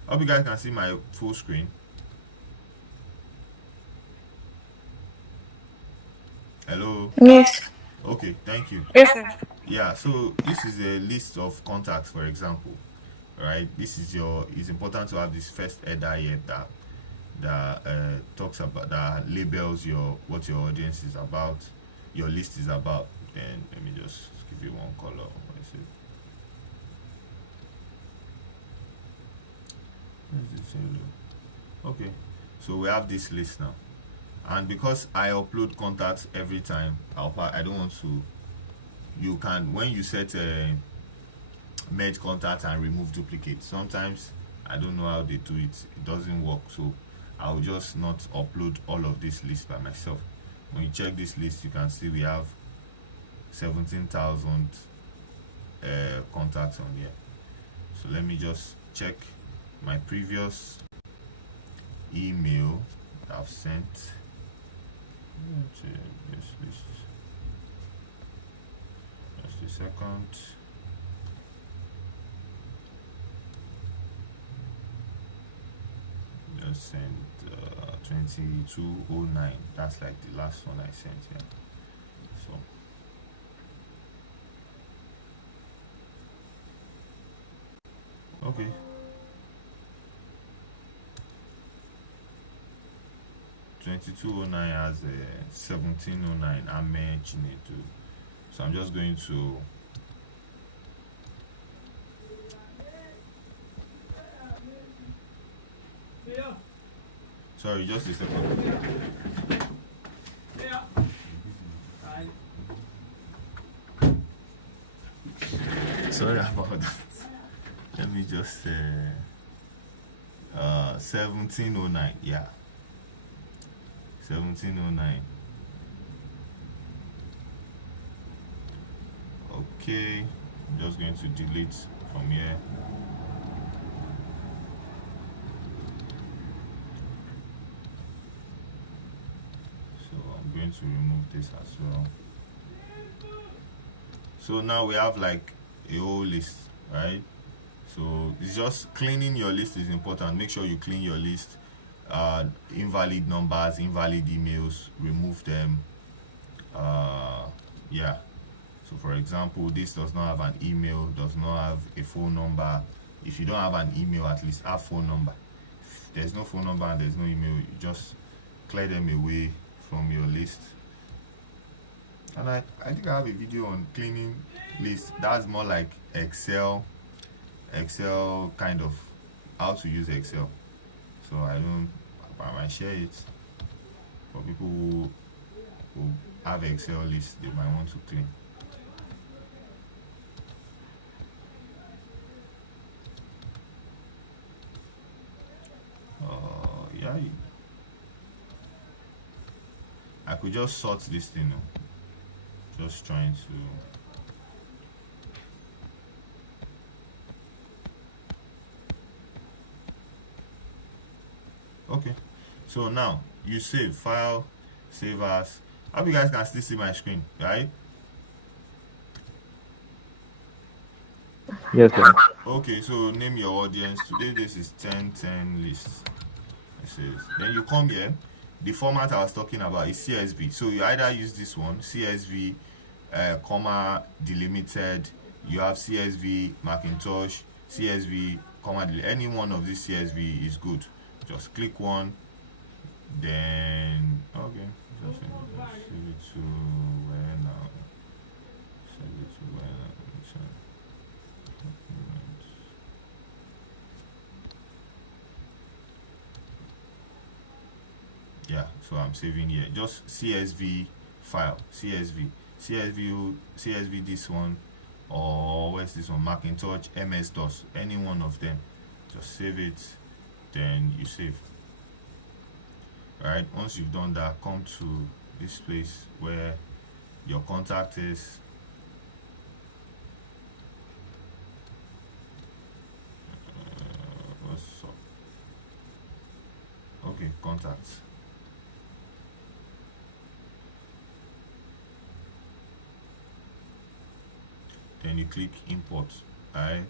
hope you guys can see my full screen. Hello. Yes. Okay, thank you. Yes, sir. Yeah, so this is a list of contacts, for example, right? This is it's important to have this first header here that talks about, that labels what your audience is about, your list is about. Then let me just give you one color. What is it? Okay, so we have this list now, and because I upload contacts every time, I don't want to. You can, when you set merge contacts and remove duplicates, sometimes I don't know how they do it, it doesn't work. So I'll just not upload all of this list by myself. When you check this list, you can see we have 17,000 contacts on here. So let me just check my previous email that I've sent. This list. Just a second. Just send 2209. That's like the last one I sent here. So okay. (2209) has 1709 Ame Chinedu. So I'm just going to sorry, just a second. Sorry about that. Let me just 1709. Yeah, 1709. Okay, I'm just going to delete from here. So I'm going to remove this as well. So now we have like a whole list, right? So it's just cleaning your list is important. Make sure you clean your list. Invalid numbers, invalid emails, remove them. Yeah. So for example, this does not have an email, does not have a phone number. If you don't have an email, at least have phone number. If there's no phone number and there's no email, you just clear them away from your list. And I think I have a video on cleaning lists. That's more like Excel kind of how to use Excel. So I might share it for people who have Excel lists they might want to clean. Yeah, I could just sort this thing out. Just trying to okay. So now you save file, save as. I hope you guys can still see my screen, right? Yes, sir. Okay, so name your audience. Today this is 1010 lists. It says then you come here. The format I was talking about is CSV. So you either use this one, CSV, comma delimited. You have CSV Macintosh, CSV, comma delimited. Any one of these CSV is good. Just click one. Then okay, just save it to where now? Save it to where now? Yeah, so I'm saving here. Just CSV file, CSV this one, or where's this one? Macintosh, MS DOS, any one of them. Just save it, then you save. Alright, once you've done that, come to this place where your contact is. What's up? Okay, contacts. Then you click import. Alright.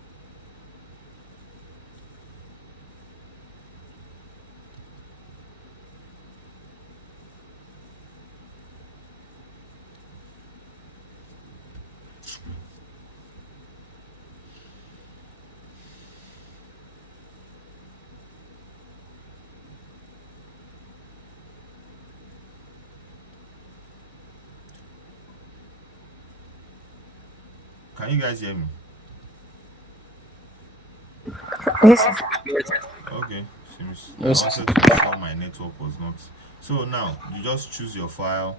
Can you guys hear me? Yes. Okay. Seems Yes. I wanted to make sure my network was not. So now you just choose your file.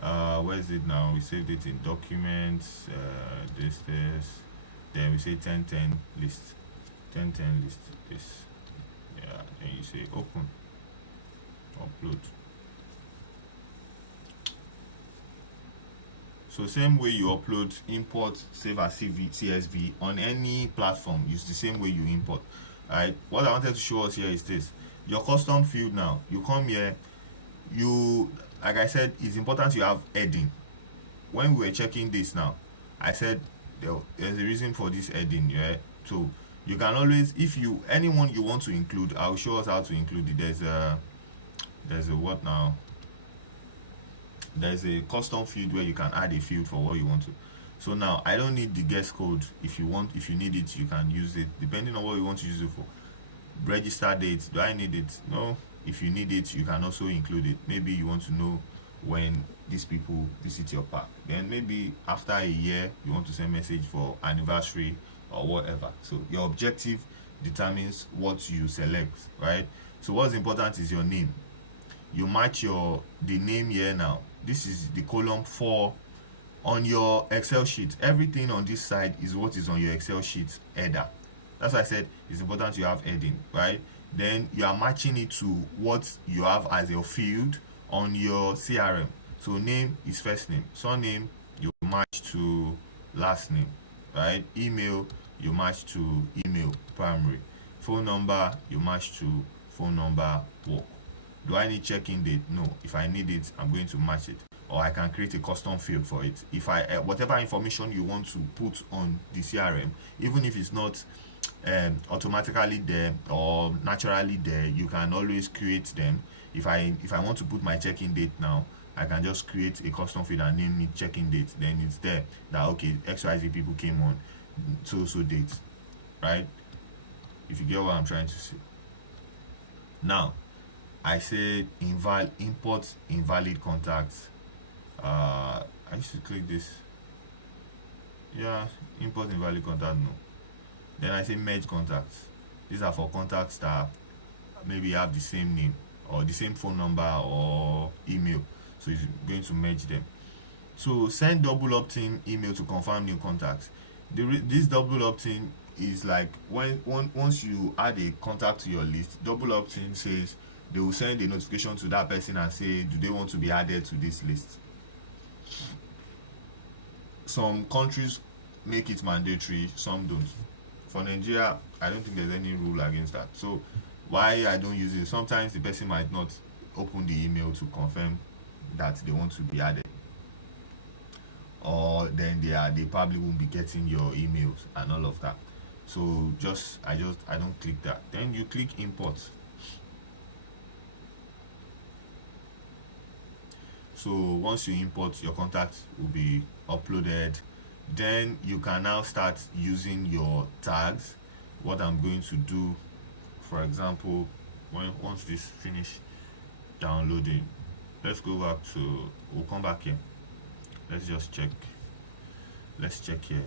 Where is it now? We saved it in documents. This. Then we say 1010 list. 1010 list. This. Yeah. Then you say open. Upload. So same way you upload, import, save as CSV on any platform, use the same way you import. Alright, what I wanted to show us here is this. Your custom field now, you come here, like I said, it's important you have heading. When we were checking this now, I said there's a reason for this heading, yeah. So you can always, if anyone you want to include, I'll show us how to include it. There's there's a what now? There's a custom field where you can add a field for what you want to. So now I don't need the guest code. If you need it, you can use it depending on what you want to use it for. Register date, do I need it? No. If you need it, you can also include it. Maybe you want to know when these people visit your park. Then maybe after a year you want to send message for anniversary or whatever. So your objective determines what you select, right? So what's important is your name. You match the name here now. This is the column 4 on your Excel sheet. Everything on this side is what is on your Excel sheet header. That's why I said it's important you have heading, right? Then you are matching it to what you have as your field on your CRM. So name is first name, surname you match to last name, right? Email you match to email primary, phone number you match to phone number work. Do I need check-in date? No. If I need it, I'm going to match it, or I can create a custom field for it. If I whatever information you want to put on the CRM, even if it's not automatically there or naturally there, you can always create them. If I want to put my check-in date now, I can just create a custom field and name it check-in date. Then it's there that okay, XYZ people came on so date, right? If you get what I'm trying to say. Now I said import invalid contacts. I used to click this. Yeah, import invalid contact, no. Then I say merge contacts. These are for contacts that maybe have the same name or the same phone number or email. So it's going to merge them. So send double opt-in email to confirm new contacts. This double opt-in is like once you add a contact to your list, double opt-in says they will send a notification to that person and say, do they want to be added to this list? Some countries make it mandatory, some don't. For Nigeria, I don't think there's any rule against that. So why I don't use it, sometimes the person might not open the email to confirm that they want to be added, or then they probably won't be getting your emails and all of that. So I don't click that. Then you click import. So once you import, your contact will be uploaded. Then you can now start using your tags. What I'm going to do, for example, once this finish downloading, let's go back to, we'll come back here. Let's just check. Let's check here.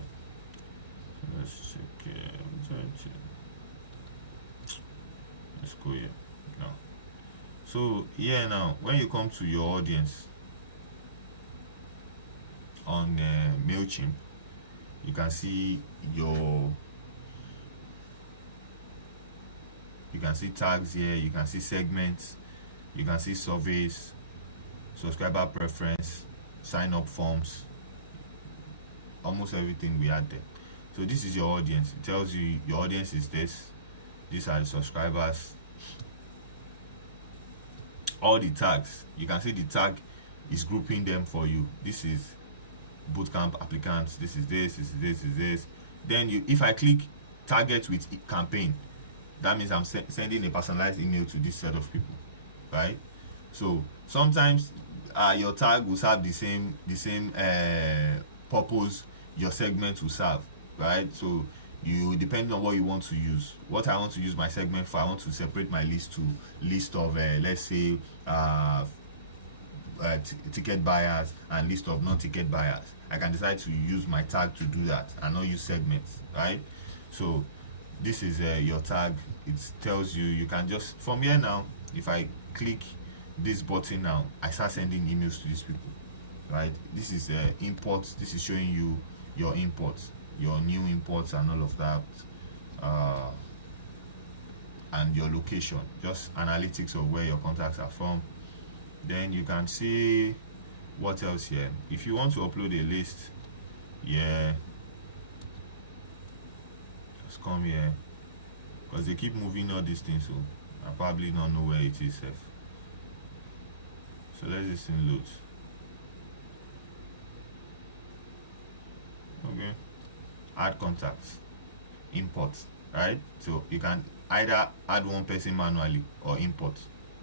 Let's go here now. So here now, when you come to your audience on MailChimp, you can see tags here, you can see segments, you can see surveys, subscriber preference, sign up forms, almost everything we had there. So this is your audience. It tells you your audience is this. These are the subscribers. All the tags, you can see the tag is grouping them for you. This is bootcamp applicants, this is this. Then if I click target with campaign, that means I'm sending a personalized email to this set of people, right? So sometimes your tag will serve the same purpose your segment will serve, right? So you depending on what you want to use. What I want to use my segment for, I want to separate my list to list of let's say ticket buyers and list of non-ticket buyers. I can decide to use my tag to do that and not use segments, right? So this is your tag. It tells you can just from here now, if I click this button now, I start sending emails to these people, right? This is imports. This is showing you your imports, your new imports and all of that, and your location, just analytics of where your contacts are from. Then you can see what else here. If you want to upload a list, yeah, just come here, because they keep moving all these things, so I probably don't know where it is safe. So let's just load. Okay, add contacts, import, right? So you can either add one person manually or import,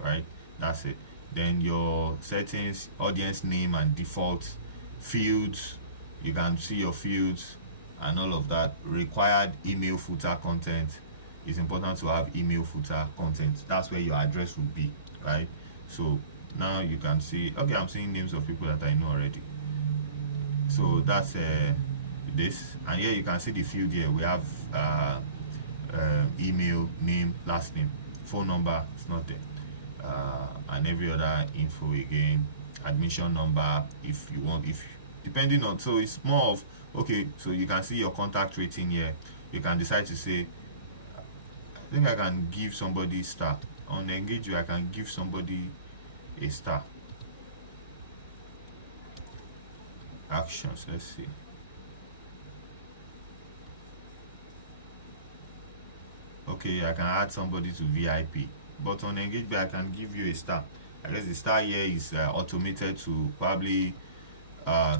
right? That's it. Then your settings, audience name and default fields, you can see your fields and all of that. Required email footer content. It's important to have email footer content. That's where your address will be, right? So now you can see, okay, I'm seeing names of people that I know already. So that's this, and here you can see the field. Here we have email, name, last name, phone number, it's not there, and every other info again, admission number if you want, if depending on, so it's more of, okay, so you can see your contact rating here. You can decide to say, I think I can give somebody star on engage you. I can give somebody a star. Actions, let's see. Okay, I can add somebody to VIP, but on engage I can give you a star. I guess the star here is automated to probably I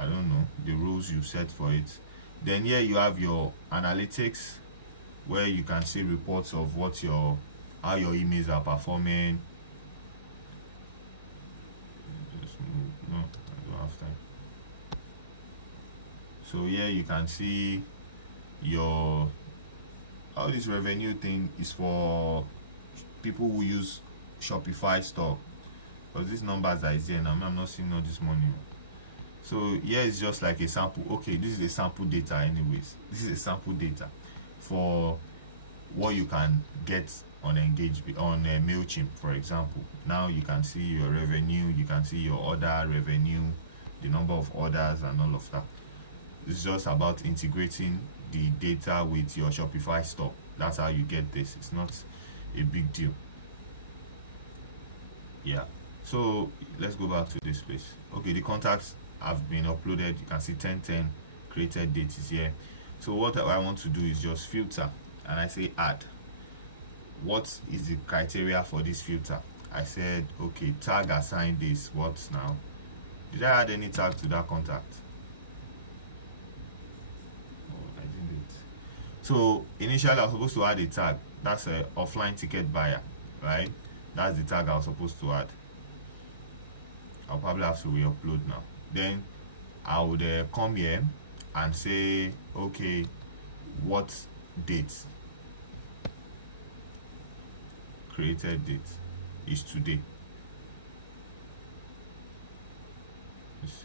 don't know the rules you set for it. Then here you have your analytics, where you can see reports of what your how your emails are performing. No, I don't have time. So here you can see your, all this revenue thing is for people who use Shopify store, because these numbers that is here now, I'm not seeing all this money. So here is just like a sample. Okay, this is a sample data anyways. This is a sample data for what you can get on MailChimp, for example. Now you can see your revenue, you can see your order revenue, the number of orders and all of that. It's just about integrating the data with your Shopify store. That's how you get this. It's not a big deal. Yeah. So let's go back to this place. Okay, the contacts have been uploaded. You can see 1010 created date is here. So what I want to do is just filter, and I say add. What is the criteria for this filter? I said, okay, tag assign this. What now? Did I add any tag to that contact? Oh, I didn't. So initially I was supposed to add a tag. That's a offline ticket buyer, right? That's the tag I was supposed to add. I'll probably have to re-upload now. Then I would come here and say, okay, what date? Created date is today. Let's see.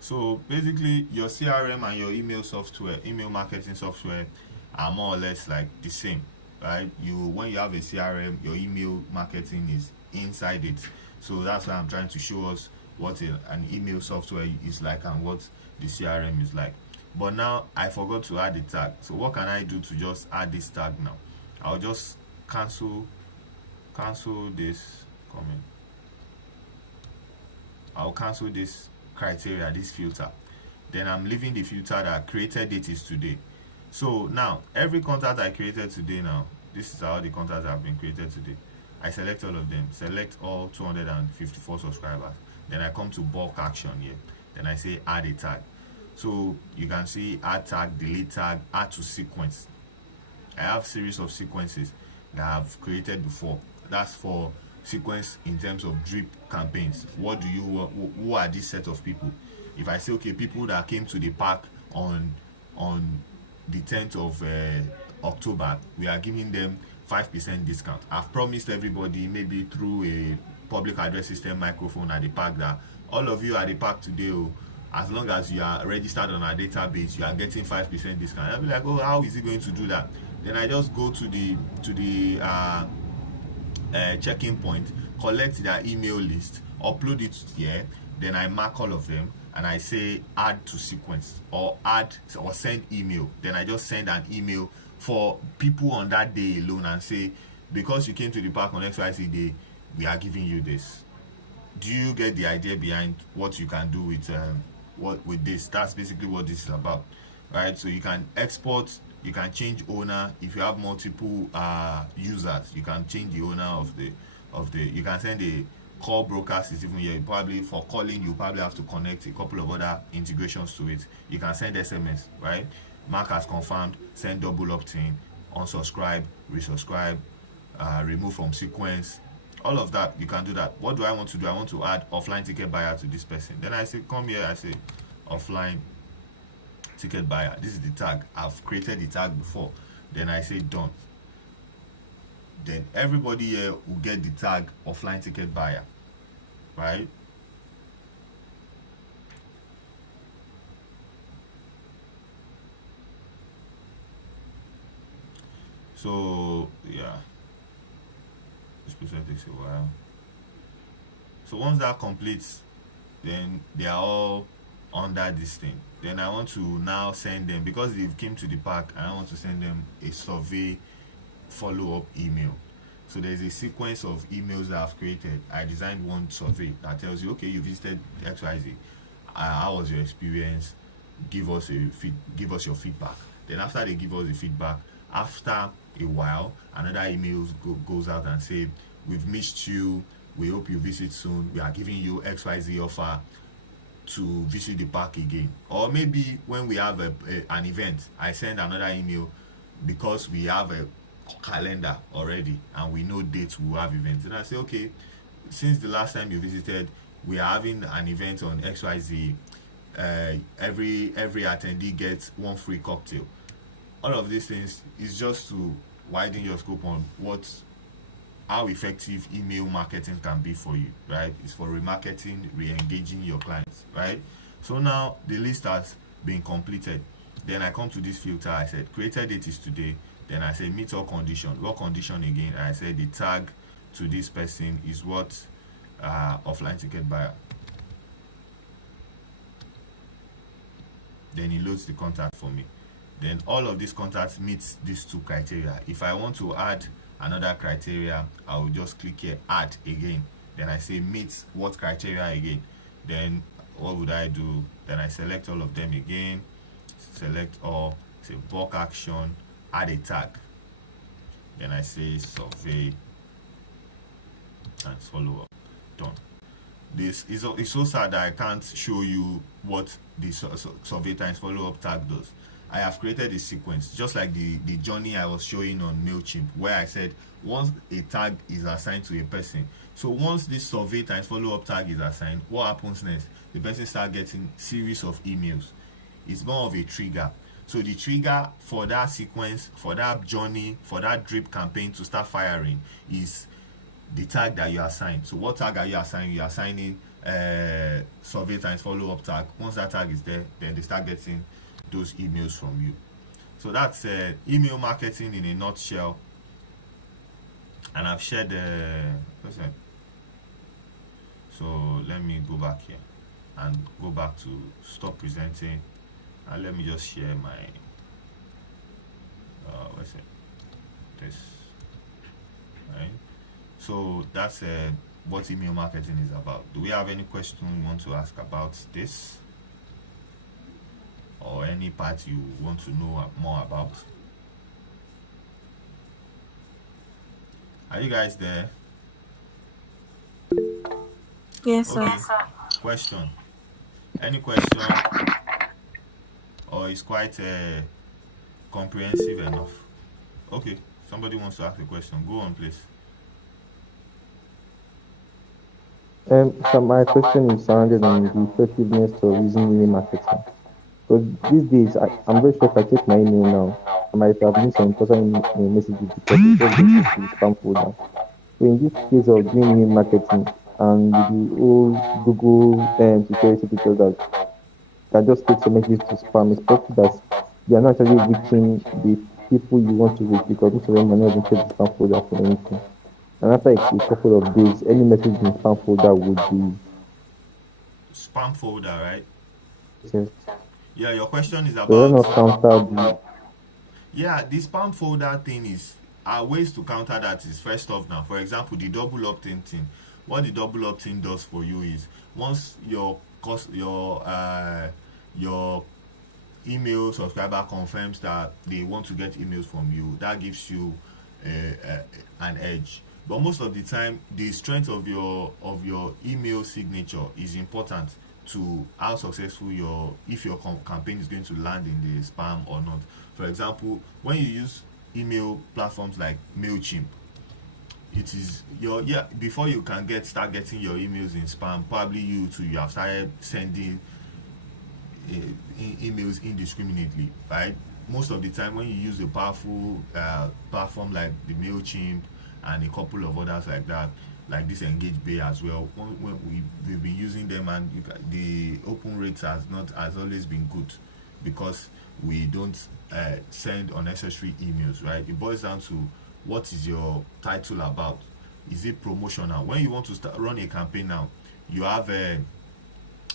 So basically your CRM and your email software, email marketing software are more or less like the same, right? When you have a CRM, your email marketing is inside it. So that's why I'm trying to show us what an email software is like and what the CRM is like. But now I forgot to add the tag. So what can I do to just add this tag now? I'll just cancel this comment. I'll cancel this criteria, this filter. Then I'm leaving the filter that created date is today. So now every contact I created today, now this is how the contacts have been created today. I select all of them, select all 254 subscribers. Then I come to bulk action here. Then I say add a tag. So you can see add tag, delete tag, add to sequence. I have series of sequences that I've created before. That's for sequence in terms of drip campaigns. What do you want? Who are this set of people? If I say, okay, people that came to the park on the 10th of October, we are giving them 5% discount. I've promised everybody, maybe through a public address system microphone at the park, that all of you at the park today, as long as you are registered on our database, you are getting 5% discount. I'll be like, oh, how is he going to do that? Then I just go to the checking point, collect their email list, upload it here, then I mark all of them and I say add to sequence or add or send email. Then I just send an email for people on that day alone and say, because you came to the park on XYZ day, we are giving you this. Do you get the idea behind what you can do with this? That's basically what this is about, right? So you can export, you can change owner. If you have multiple users, you can change the owner of the you can send call brokers is even here. You probably, for calling, you probably have to connect a couple of other integrations to it. You can send SMS, right? Mark has confirmed, send double opt-in, unsubscribe, resubscribe, remove from sequence, all of that. You can do that. What do I want to do? I want to add offline ticket buyer to this person. Then I say, come here, I say offline ticket buyer. This is the tag. I've created the tag before. Then I say done. Then everybody here will get the tag offline ticket buyer, right? So yeah, this process takes a while. So once that completes, then they are all under this thing. Then I want to now send them, because they've came to the park, and I want to send them a survey follow-up email. So there's a sequence of emails that I've created. I designed one survey that tells you, okay, you visited XYZ. How was your experience? Give us your feedback. Then after they give us the feedback, after a while, another email goes out and say, we've missed you. We hope you visit soon. We are giving you XYZ offer to visit the park again. Or maybe when we have an event, I send another email, because we have a calendar already and we know dates we will have events. And I say, okay, since the last time you visited, we are having an event on XYZ. Every attendee gets one free cocktail. All of these things is just to widen your scope on how effective email marketing can be for you, right? It's for remarketing, re-engaging your clients, right? So now the list has been completed. Then I come to this filter. I said created date is today. Then I say meet all condition. What condition again? And I said the tag to this person is what? Offline ticket buyer. Then he loads the contact for me. Then all of these contacts meet these two criteria. If I want to add another criteria, I will just click here, add again. Then I say meet what criteria again. Then what would I do? Then I select all of them again, select all, say bulk action, add a tag. Then I say survey and follow up. Done. This is it's so sad that I can't show you what the survey times follow up tag does. I have created a sequence, just like the journey I was showing on MailChimp, where I said once a tag is assigned to a person, so once this survey times follow up tag is assigned, what happens next? The person starts getting series of emails. It's more of a trigger. So the trigger for that sequence, for that journey, for that drip campaign to start firing is the tag that you assign. So what tag are you assigning? You're assigning survey times follow up tag. Once that tag is there, then they start getting those emails from you. So that's email marketing in a nutshell. And I've shared so let me go back here and go back to stop presenting, and let me just share my this, right? So that's what email marketing is about. Do we have any question you want to ask about this, or any part you want to know more about? Are you guys there? Yes, Okay. sir. Question? Any question? Or is quite comprehensive enough? Okay. Somebody wants to ask a question. Go on, please. So my question is surrounded on the effectiveness of using email marketing. So these days, I'm very sure if I check my email now, I might have missed some important messages because it just goes to the spam folder. So in this case of doing email marketing and with the whole Google security features that just takes some messages to spam, it's possible that you are not actually reaching the people you want to reach because most of them are not even check the spam folder for anything. And after a couple of days, any message in the spam folder would be Spam folder, right? yes. Yeah, your question is So let about. not counter the Yeah, the spam folder thing is ways to counter that is, first off, now, for example, the double opt-in thing. What the double opt-in does for you is once your email subscriber confirms that they want to get emails from you, that gives you an edge. But most of the time, the strength of your email signature is important to how successful your if your campaign is going to land in the spam or not. For example, when you use email platforms like Mailchimp, it is your before you can start getting your emails in spam, probably you have started sending emails indiscriminately, right? Most of the time when you use a powerful platform like the Mailchimp and a couple of others like that, like this Engage Bay as well, when we've been using them, and the open rates has always been good because we don't send unnecessary emails, right? It boils down to what is your title about. Is it promotional? When you want to run a campaign now, you have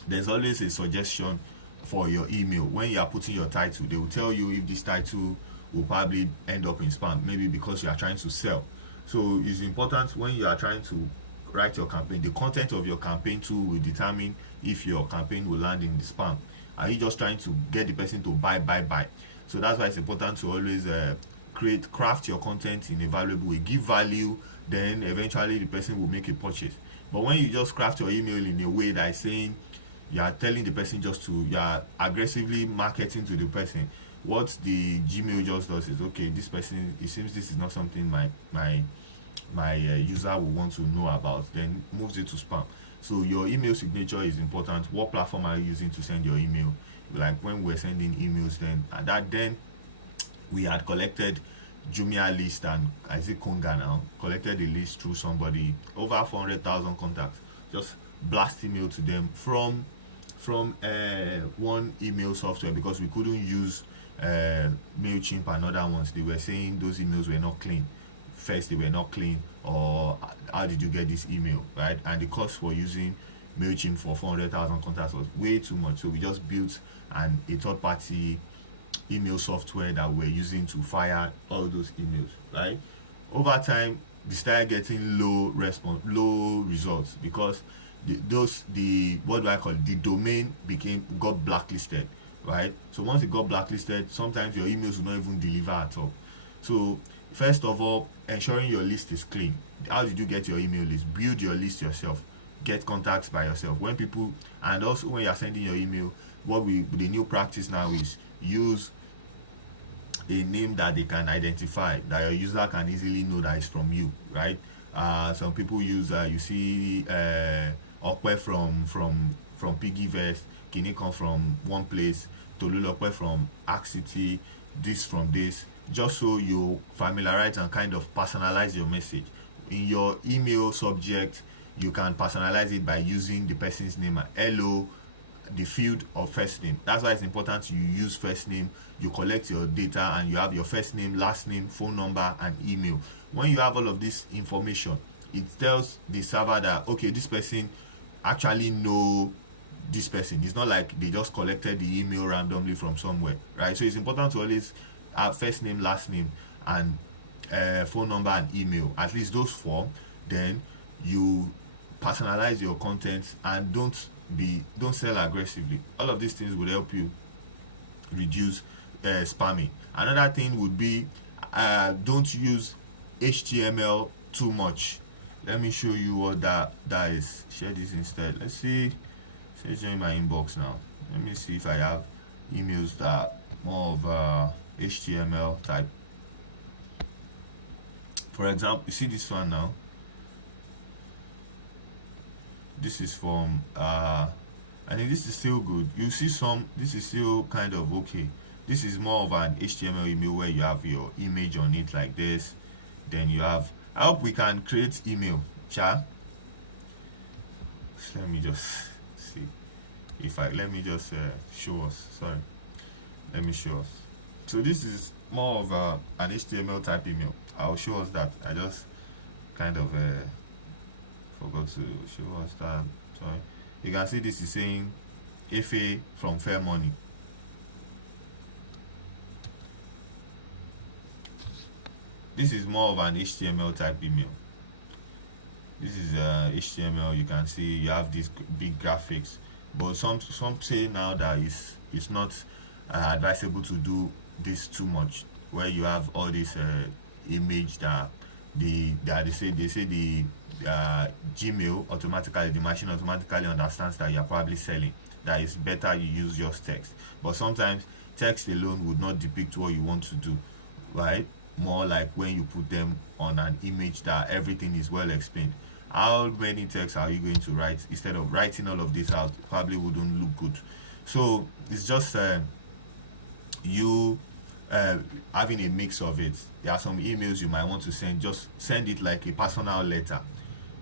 there's always a suggestion for your email. When you are putting your title, they will tell you if this title will probably end up in spam, maybe because you are trying to sell. So it's important when you are trying to write your campaign, the content of your campaign too will determine if your campaign will land in the spam. Are you just trying to get the person to buy? So that's why it's important to always craft your content in a valuable way, give value, then eventually the person will make a purchase. But when you just craft your email in a way that is saying you are telling the person you are aggressively marketing to the person, what the Gmail just does is, okay, this person, it seems this is not something my user will want to know about, then moves it to spam. So your email signature is important. What platform are you using to send your email? Like when we're sending emails, then we had collected Jumia list, and I see Konga now collected a list through somebody, over 400,000 contacts. Just blast email to them from one email software, because we couldn't use Mailchimp and other ones. They were saying those emails were not clean. First, they were not clean, or how did you get this email, right? And the cost for using Mailchimp for 400,000 contacts was way too much. So we just built a third-party email software that we're using to fire all those emails, right? Over time, we started getting low results, because what do I call it? The domain got blacklisted, right? So once it got blacklisted, sometimes your emails will not even deliver at all. So first of all, ensuring your list is clean. How did you get your email list? Build your list yourself. Get contacts by yourself. And also when you're sending your email, the new practice now is use a name that they can identify, that your user can easily know that it's from you, right? Some people use you see Okwe from Piggyverse, Kinecon from one place, Tolulokwe from HackCity, this from this, just so you familiarize and kind of personalize your message. In your email subject, you can personalize it by using the person's name, hello, the field of first name. That's why it's important you use first name. You collect your data and you have your first name, last name, phone number, and email. When you have all of this information, it tells the server that, okay, this person actually know this person. It's not like they just collected the email randomly from somewhere, right? So it's important to always have first name, last name, and phone number and email, at least those four. Then you personalize your content and don't sell aggressively. All of these things will help you reduce spamming. Another thing would be don't use HTML too much. Let me show you what that is. Share this instead. Let's see. Let's join my inbox now. Let me see if I have emails that are more of HTML type. For example, you see this one now. This is from I think this is still good. You see this is still kind of okay. This is more of an HTML email where you have your image on it like this. Then you have, I hope we can create email, Let me just see let me just show us. Sorry, let me show us. So this is more of an HTML type email. I'll show us that. I just kind of forgot to show us that. Sorry. You can see this is saying FA from Fair Money. This is more of an HTML type email. This is HTML. You can see you have these big graphics, but some say now that it's not advisable to do this too much, where you have all this image that they say the Gmail automatically, the machine automatically understands that you're probably selling, that it's better you use just text. But sometimes text alone would not depict what you want to do, right? More like when you put them on an image that everything is well explained. How many texts are you going to write? Instead of writing all of this out, probably wouldn't look good. So it's just you uh, having a mix of it. There are some emails you might want to send. Just send it like a personal letter,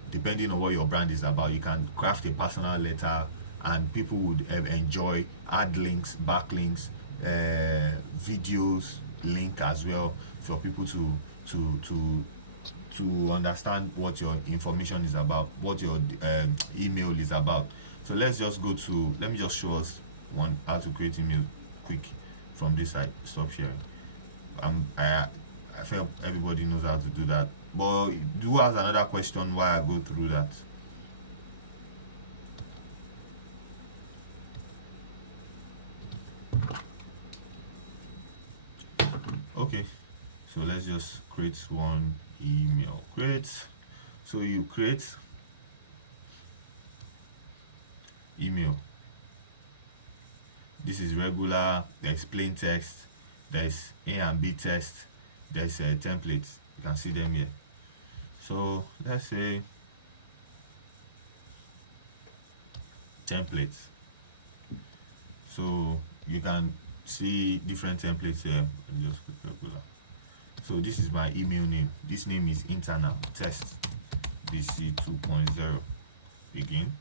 depending on what your brand is about. You can craft a personal letter, and people would enjoy. Add links, backlinks, videos, link as well for people to to to understand what your information is about, what your email is about. So let's just go to. Let me just show us one how to create email quick from this side. Stop sharing. I feel everybody knows how to do that. But do has another question while I go through that. Okay, so let's just create one email. Create. So you create email. This is regular. There's plain text. There's A and B text. There's templates. You can see them here. So let's say templates. So you can see different templates here. Let me just click regular. So this is my email name. This name is internal test BC 2.0. Begin.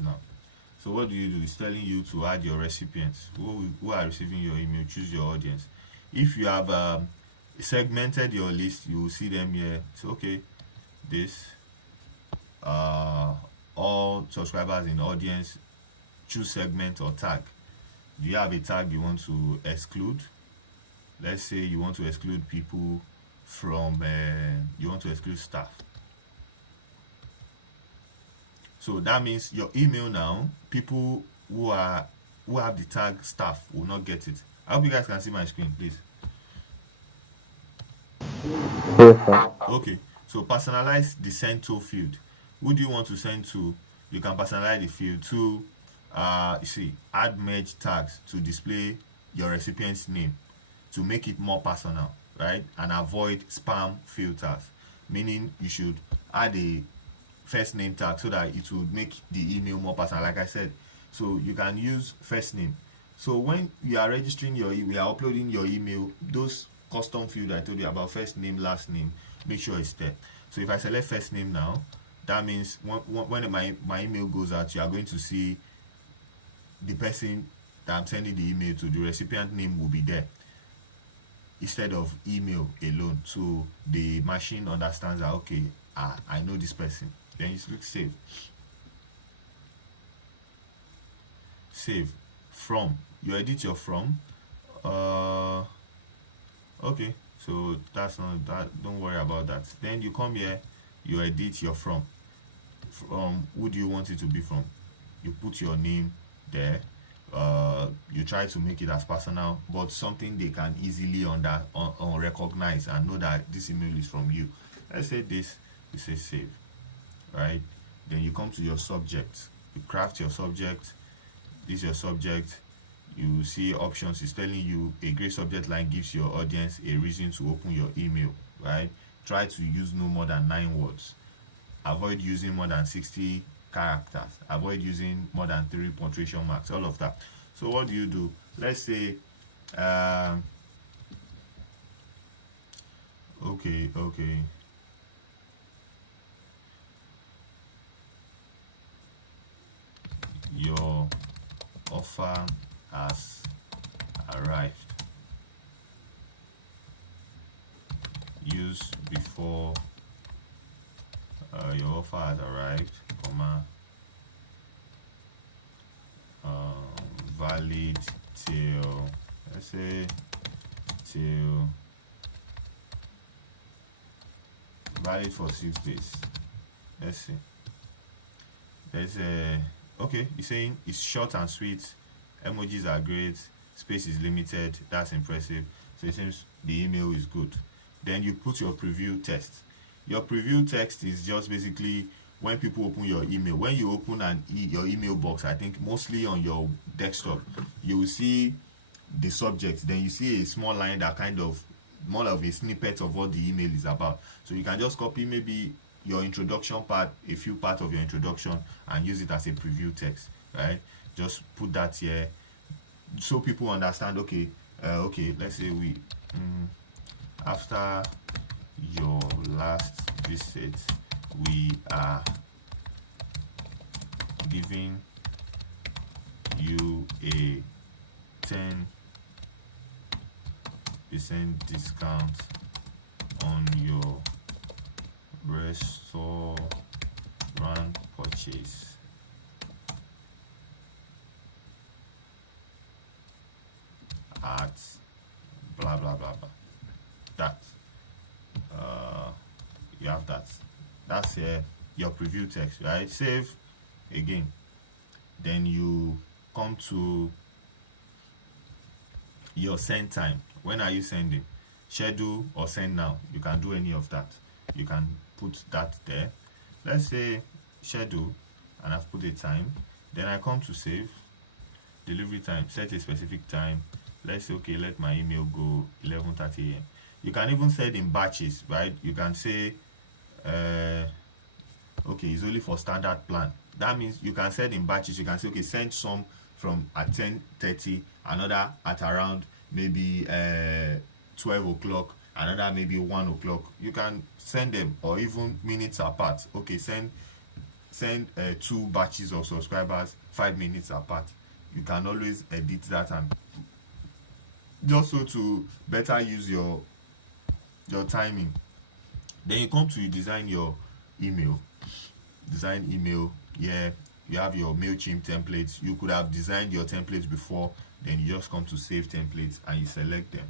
Now, so what do? It's telling you to add your recipients who are receiving your email. Choose your audience. If you have segmented your list, you will see them here. So okay, this all subscribers in audience. Choose segment or tag. Do you have a tag you want to exclude? Let's say you want to exclude people from you want to exclude staff. So that means your email now, people who have the tag staff will not get it. I hope you guys can see my screen, please. Yes, sir. Okay, so personalize the send to field. Who do you want to send to? You can personalize the field to you see, add merge tags to display your recipient's name to make it more personal, right? And avoid spam filters. Meaning you should add a first name tag so that it will make the email more personal, like I said. So you can use first name. So when you are registering we are uploading your email, those custom field I told you about, first name, last name, make sure it's there. So if I select first name now, that means when my email goes out, you are going to see the person that I'm sending the email to, the recipient name will be there instead of email alone. So the machine understands that okay, I know this person. Then you click save. Save from. You edit your from. Okay, so that's not that. Don't worry about that. Then you come here. You edit your from. From who do you want it to be from? You put your name there. You try to make it as personal, but something they can easily recognize and know that this email is from you. Let's say this. You say save. Right, then you come to your subject. You craft your subject. This is your subject. You see options. It's telling you a great subject line gives your audience a reason to open your email. Right, try to use no more than 9 words. Avoid using more than 60 characters. Avoid using more than 3 punctuation marks. All of that. So what do? Let's say okay. Your offer has arrived. Use before your offer has arrived, comma, valid till, let's say, till valid for 6 days. Let's see. There's a okay. It's saying it's short and sweet. Emojis are great. space is limited. That's impressive. So it seems the email is good. Then you put your preview text. Your preview text is just basically when people open your email. When you open your email box, I think mostly on your desktop, you will see the subject. Then you see a small line that kind of more of a snippet of what the email is about. So you can just copy maybe your introduction part, a few parts of your introduction, and use it as a preview text, right? Just put that here so people understand. Okay, let's say we after your last visit, we are giving you a 10% discount on your restaurant purchase. At blah blah blah blah. That you have that. That's your preview text, right? Save again. Then you come to your send time. When are you sending? Schedule or send now. You can do any of that. You can put that there. Let's say schedule, and I've put a time. Then I come to save. Delivery time, set a specific time. Let's say, okay, let my email go 11:30 a.m. You can even set in batches, right? You can say okay, it's only for standard plan. That means you can set in batches. You can say, okay, send some from at 10:30, another at around maybe 12 o'clock, another maybe 1 o'clock. You can send them, or even minutes apart. Okay, send 2 batches of subscribers 5 minutes apart. You can always edit that, and just so to better use your timing. Then you come to design your email. Design email. Yeah, you have your MailChimp templates. You could have designed your templates before, then you just come to save templates and you select them.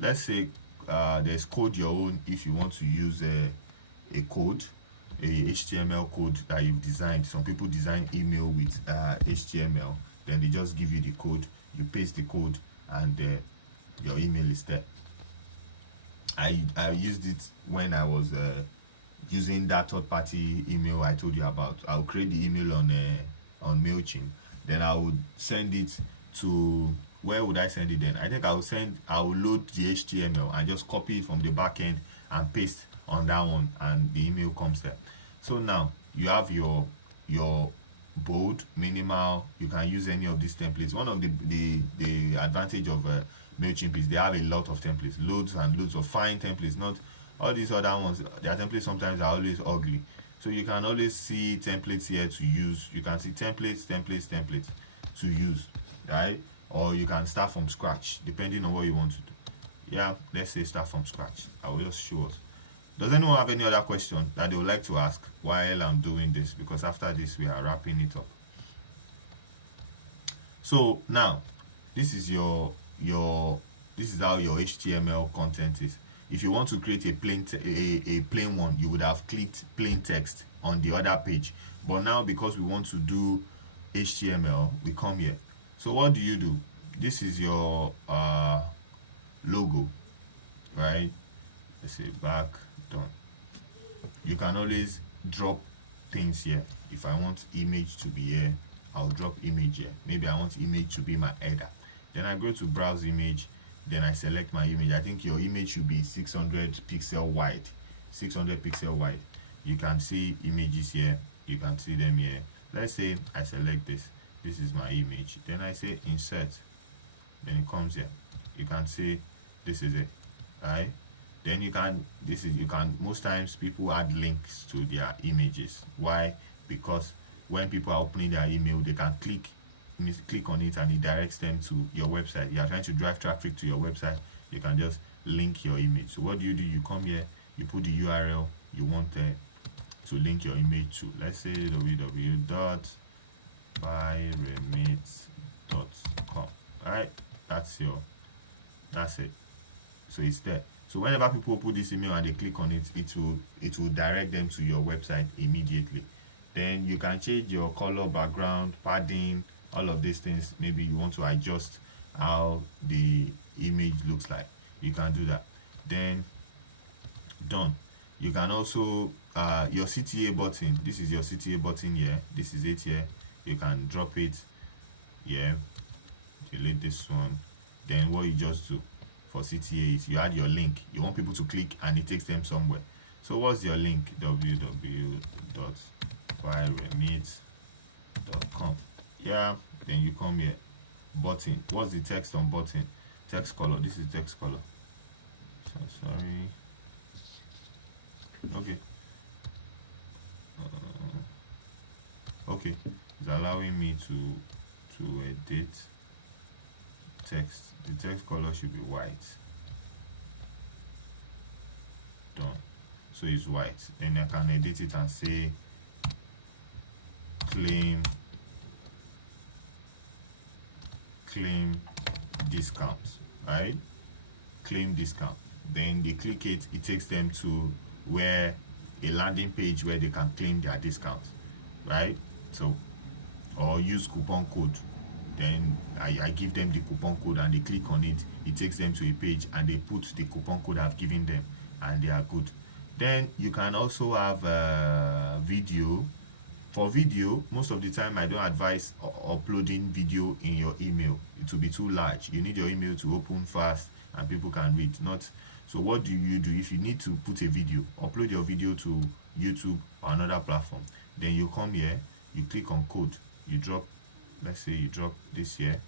Let's say there's code your own. If you want to use a code, a HTML code that you've designed. Some people design email with HTML, then they just give you the code, you paste the code, and your email is there. I used it when I was using that third-party email I told you about. I'll create the email on MailChimp, then I would send it to, where would I send it then? I think I'll load the HTML and just copy it from the back end and paste on that one, and the email comes there. So now you have your bold, minimal. You can use any of these templates. One of the advantage of MailChimp is they have a lot of templates, loads and loads of fine templates. Not all these other ones, their templates sometimes are always ugly. So you can always see templates here to use. You can see templates to use, right? Or you can start from scratch depending on what you want to do. Yeah, let's say start from scratch. I will just show us. Does anyone have any other question that they would like to ask while I'm doing this? Because after this we are wrapping it up. So now this is how your HTML content is. If you want to create a plain one, you would have clicked plain text on the other page. But now, because we want to do HTML, we come here. So what do? This is your logo, right? Let's say back, done. You can always drop things here. If I want image to be here, I'll drop image here. Maybe I want image to be my header. Then I go to browse image, then I select my image. I think your image should be 600 pixel wide. 600 pixel wide. You can see images here. You can see them here. Let's say I select this. This is my image. Then I say insert. Then it comes here. You can see this is it. Right? Then you can most times people add links to their images. Why? Because when people are opening their email, they can click on it and it directs them to your website. You are trying to drive traffic to your website, you can just link your image. So what do? You come here, you put the URL you want to link your image to. Let's say www.buyremit.com. Alright, that's it. So it's there. So whenever people put this email and they click on it, it will direct them to your website immediately. Then you can change your color, background, padding, all of these things. Maybe you want to adjust how the image looks like. You can do that. Then done. You can also your CTA button, this is your CTA button here, this is it here. You can drop it here, delete this one. Then what you just do for CTA is you add your link. You want people to click and it takes them somewhere. So what's your link? www.firemit.com. Yeah, then you come here. Button. What's the text on button? Text color. This is text color. So sorry. Okay. Okay. It's allowing me to edit text. The text color should be white. Done. So it's white. Then I can edit it and say claim discount, right? Claim discount. Then they click it, it takes them to where a landing page where they can claim their discount, right? So, or use coupon code. Then I give them the coupon code and they click on it, it takes them to a page and they put the coupon code I've given them and they are good. Then you can also have a video. For video, most of the time I don't advise uploading video in your email. It will be too large. You need your email to open fast and people can read. Not so. What do? If you need to put a video, upload your video to YouTube or another platform. Then you come here, you click on code, you drop, let's say you drop this here.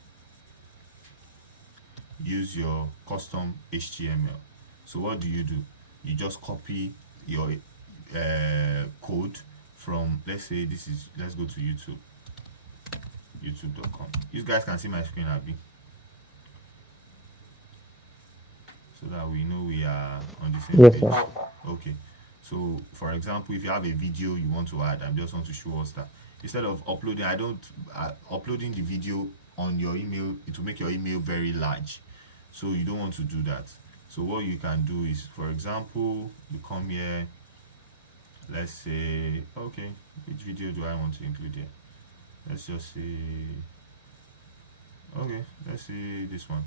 Use your custom HTML. So what do? You just copy your code from, let's say this is, let's go to youtube.com. You guys can see my screen, Abby, so that we know we are on the same page. Sir. Okay, so for example, if you have a video you want to add, I just want to show us that instead of uploading, uploading the video on your email, it will make your email very large, so you don't want to do that. So what you can do is, for example, you come here, let's say, okay, which video do I want to include here? Let's just say, okay, let's say this one.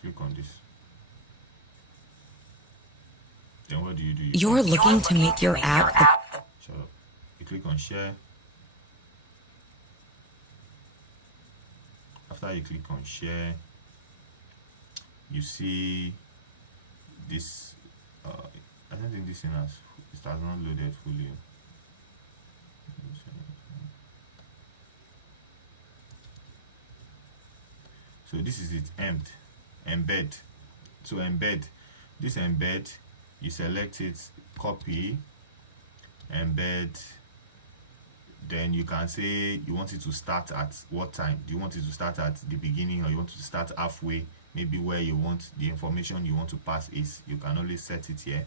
Click on this. Then what do? You're looking to make your app. Shut up. You click on share. After you click on share, you see this. I don't think this thing it has not loaded fully. So this is it. Embed. So embed. This embed, you select it, copy, embed. Then you can say you want it to start at what time. Do you want it to start at the beginning or you want it to start halfway? Maybe where you want the information you want to pass is, you can only set it here.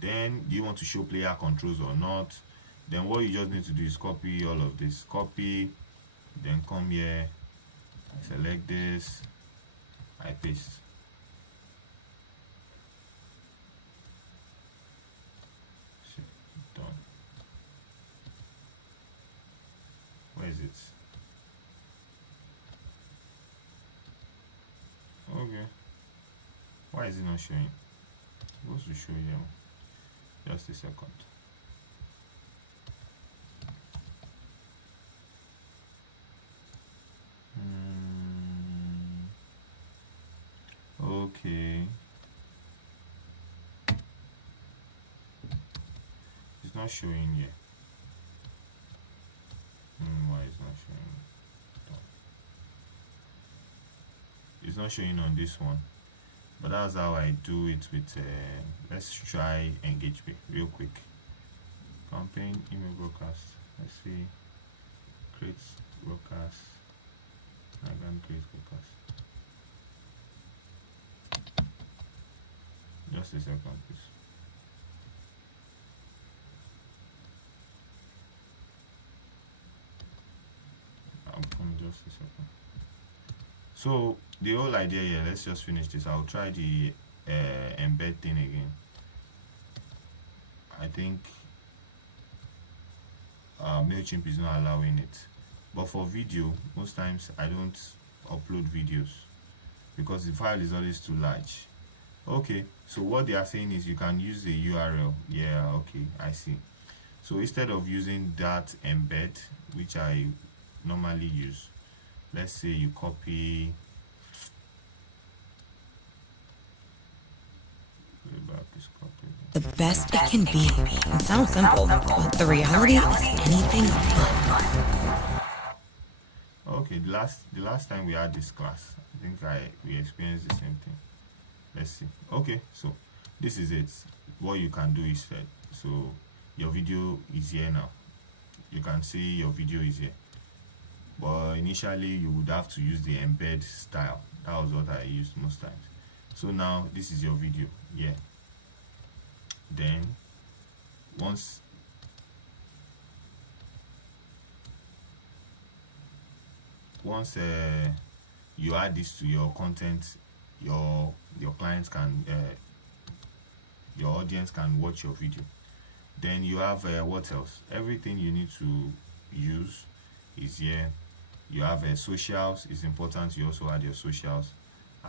Then do you want to show player controls or not? Then what you just need to do is copy all of this. Copy, then come here, select this, I paste. Done. Where is it? Okay. Why is it not showing? It's supposed to show you. Just a second. Okay. It's not showing yet. Why is not showing? It's not showing on this one, but that's how I do it with let's try engagement real quick. Campaign email broadcast. Let's see, create broadcast. I can create broadcast. Just a second, please. I'll come just a second. So the whole idea here, let's just finish this. I'll try the embed thing again. I think MailChimp is not allowing it, but for video most times I don't upload videos because the file is always too large. Okay, so what they are saying is you can use the URL. Yeah, okay, I see. So instead of using that embed, which I normally use, let's say you copy The best it can be. It sounds simple, but the reality is anything but. okay, the last time we had this class, I think we experienced the same thing. Let's see. Okay, so this is it. What you can do is that, so your video is here now. You can see your video is here, but initially you would have to use the embed style. That was what I used most times. So now this is your video. Yeah, then once you add this to your content, your clients can your audience can watch your video. Then you have what else? Everything you need to use is here. You have socials. It's important you also add your socials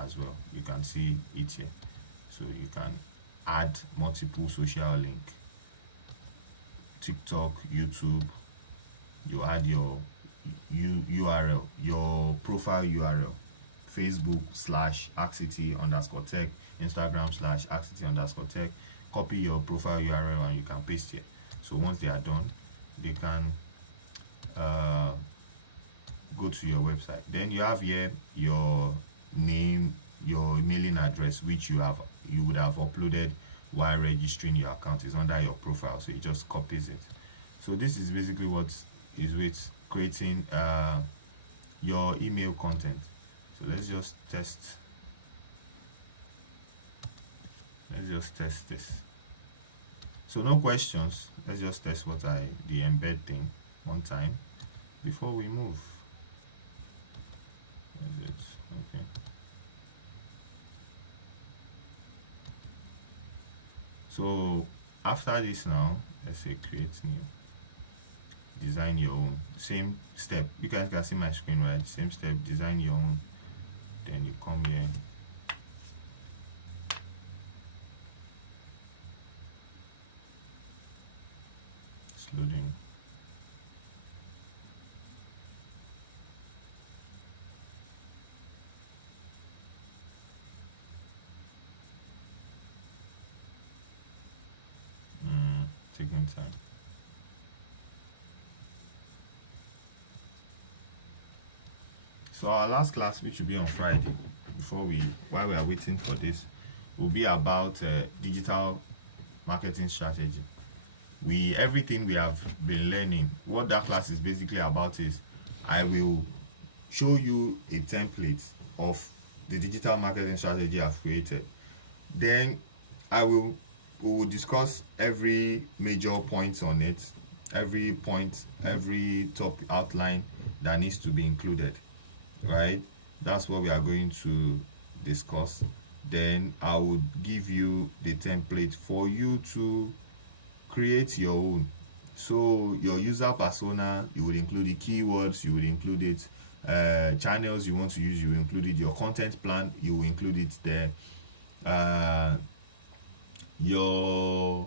as well. You can see it here, so you can add multiple social link. TikTok, YouTube. You add your URL, your profile URL. Facebook /HackCity_Tech, Instagram /HackCity_Tech. Copy your profile URL and you can paste here. So once they are done, they can go to your website. Then you have here your name, your mailing address, which you would have uploaded while registering your account. Is under your profile, so you just copies it. So this is basically what is with creating your email content. So let's just test this. So no questions. Let's just test the embed thing one time before we move. Is it okay? So after this now, let's say create new, design your own. Same step. You guys can see my screen, right? Same step, design your own. Then you come here. It's loading. Taking time. So our last class, which will be on Friday, while we are waiting for this, will be about digital marketing strategy. Everything we have been learning, what that class is basically about is I will show you a template of the digital marketing strategy I've created. Then we will discuss every major point on it, every point, every top outline that needs to be included, right? That's what we are going to discuss. Then I would give you the template for you to create your own. So your user persona, you would include the keywords, you would include it, channels you want to use, you will include it, your content plan, you will include it there, your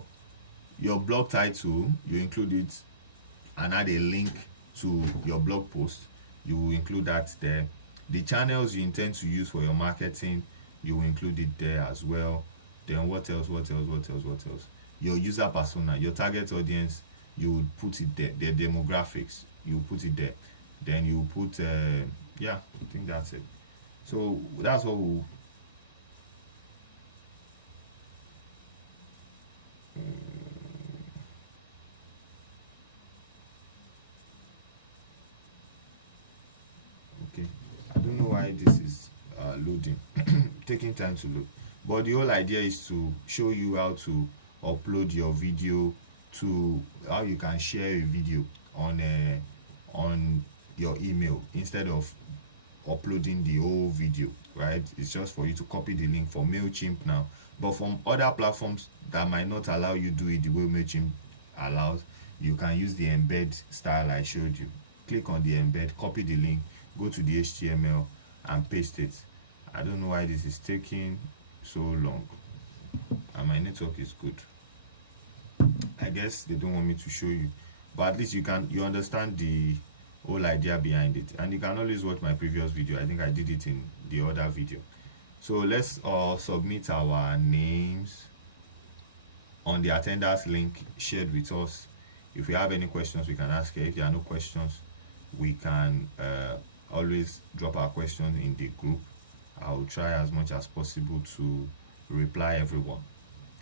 blog title, you include it and add a link to your blog post, you will include that there. The channels you intend to use for your marketing, you will include it there as well. Then what else? Your user persona, your target audience, you would put it there. Their demographics, you put it there. Then you put yeah, I think that's it. So that's what we'll okay, I don't know why this is loading taking time to load, but the whole idea is to show you how to upload your video, to how you can share a video on your email instead of uploading the whole video, right? It's just for you to copy the link for MailChimp now, but from other platforms that might not allow you do it the way MailChimp allows, you can use the embed style I showed you. Click on the embed, copy the link, go to the HTML and paste it. I don't know why this is taking so long, and my network is good. I guess they don't want me to show you, but at least you understand the whole idea behind it, and you can always watch my previous video. I think I did it in the other video. So let's submit our names on the attendance link shared with us. If we have any questions, we can ask here. If there are no questions, we can always drop our questions in the group. I will try as much as possible to reply everyone.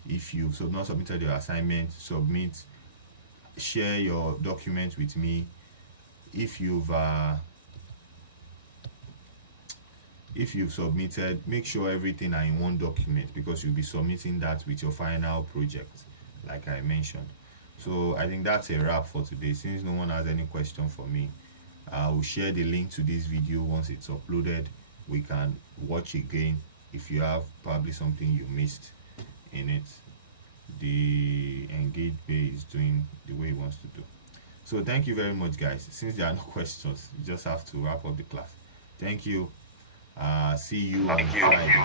If you've not submitted your assignment, submit. Share your document with me. If you've submitted, make sure everything are in one document, because you'll be submitting that with your final project, like I mentioned. So I think that's a wrap for today. Since no one has any question for me, I will share the link to this video. Once it's uploaded, we can watch again if you have probably something you missed in it. The Engage Bay is doing the way he wants to do. So thank you very much, guys. Since there are no questions, you just have to wrap up the class. Thank you. See you on Friday.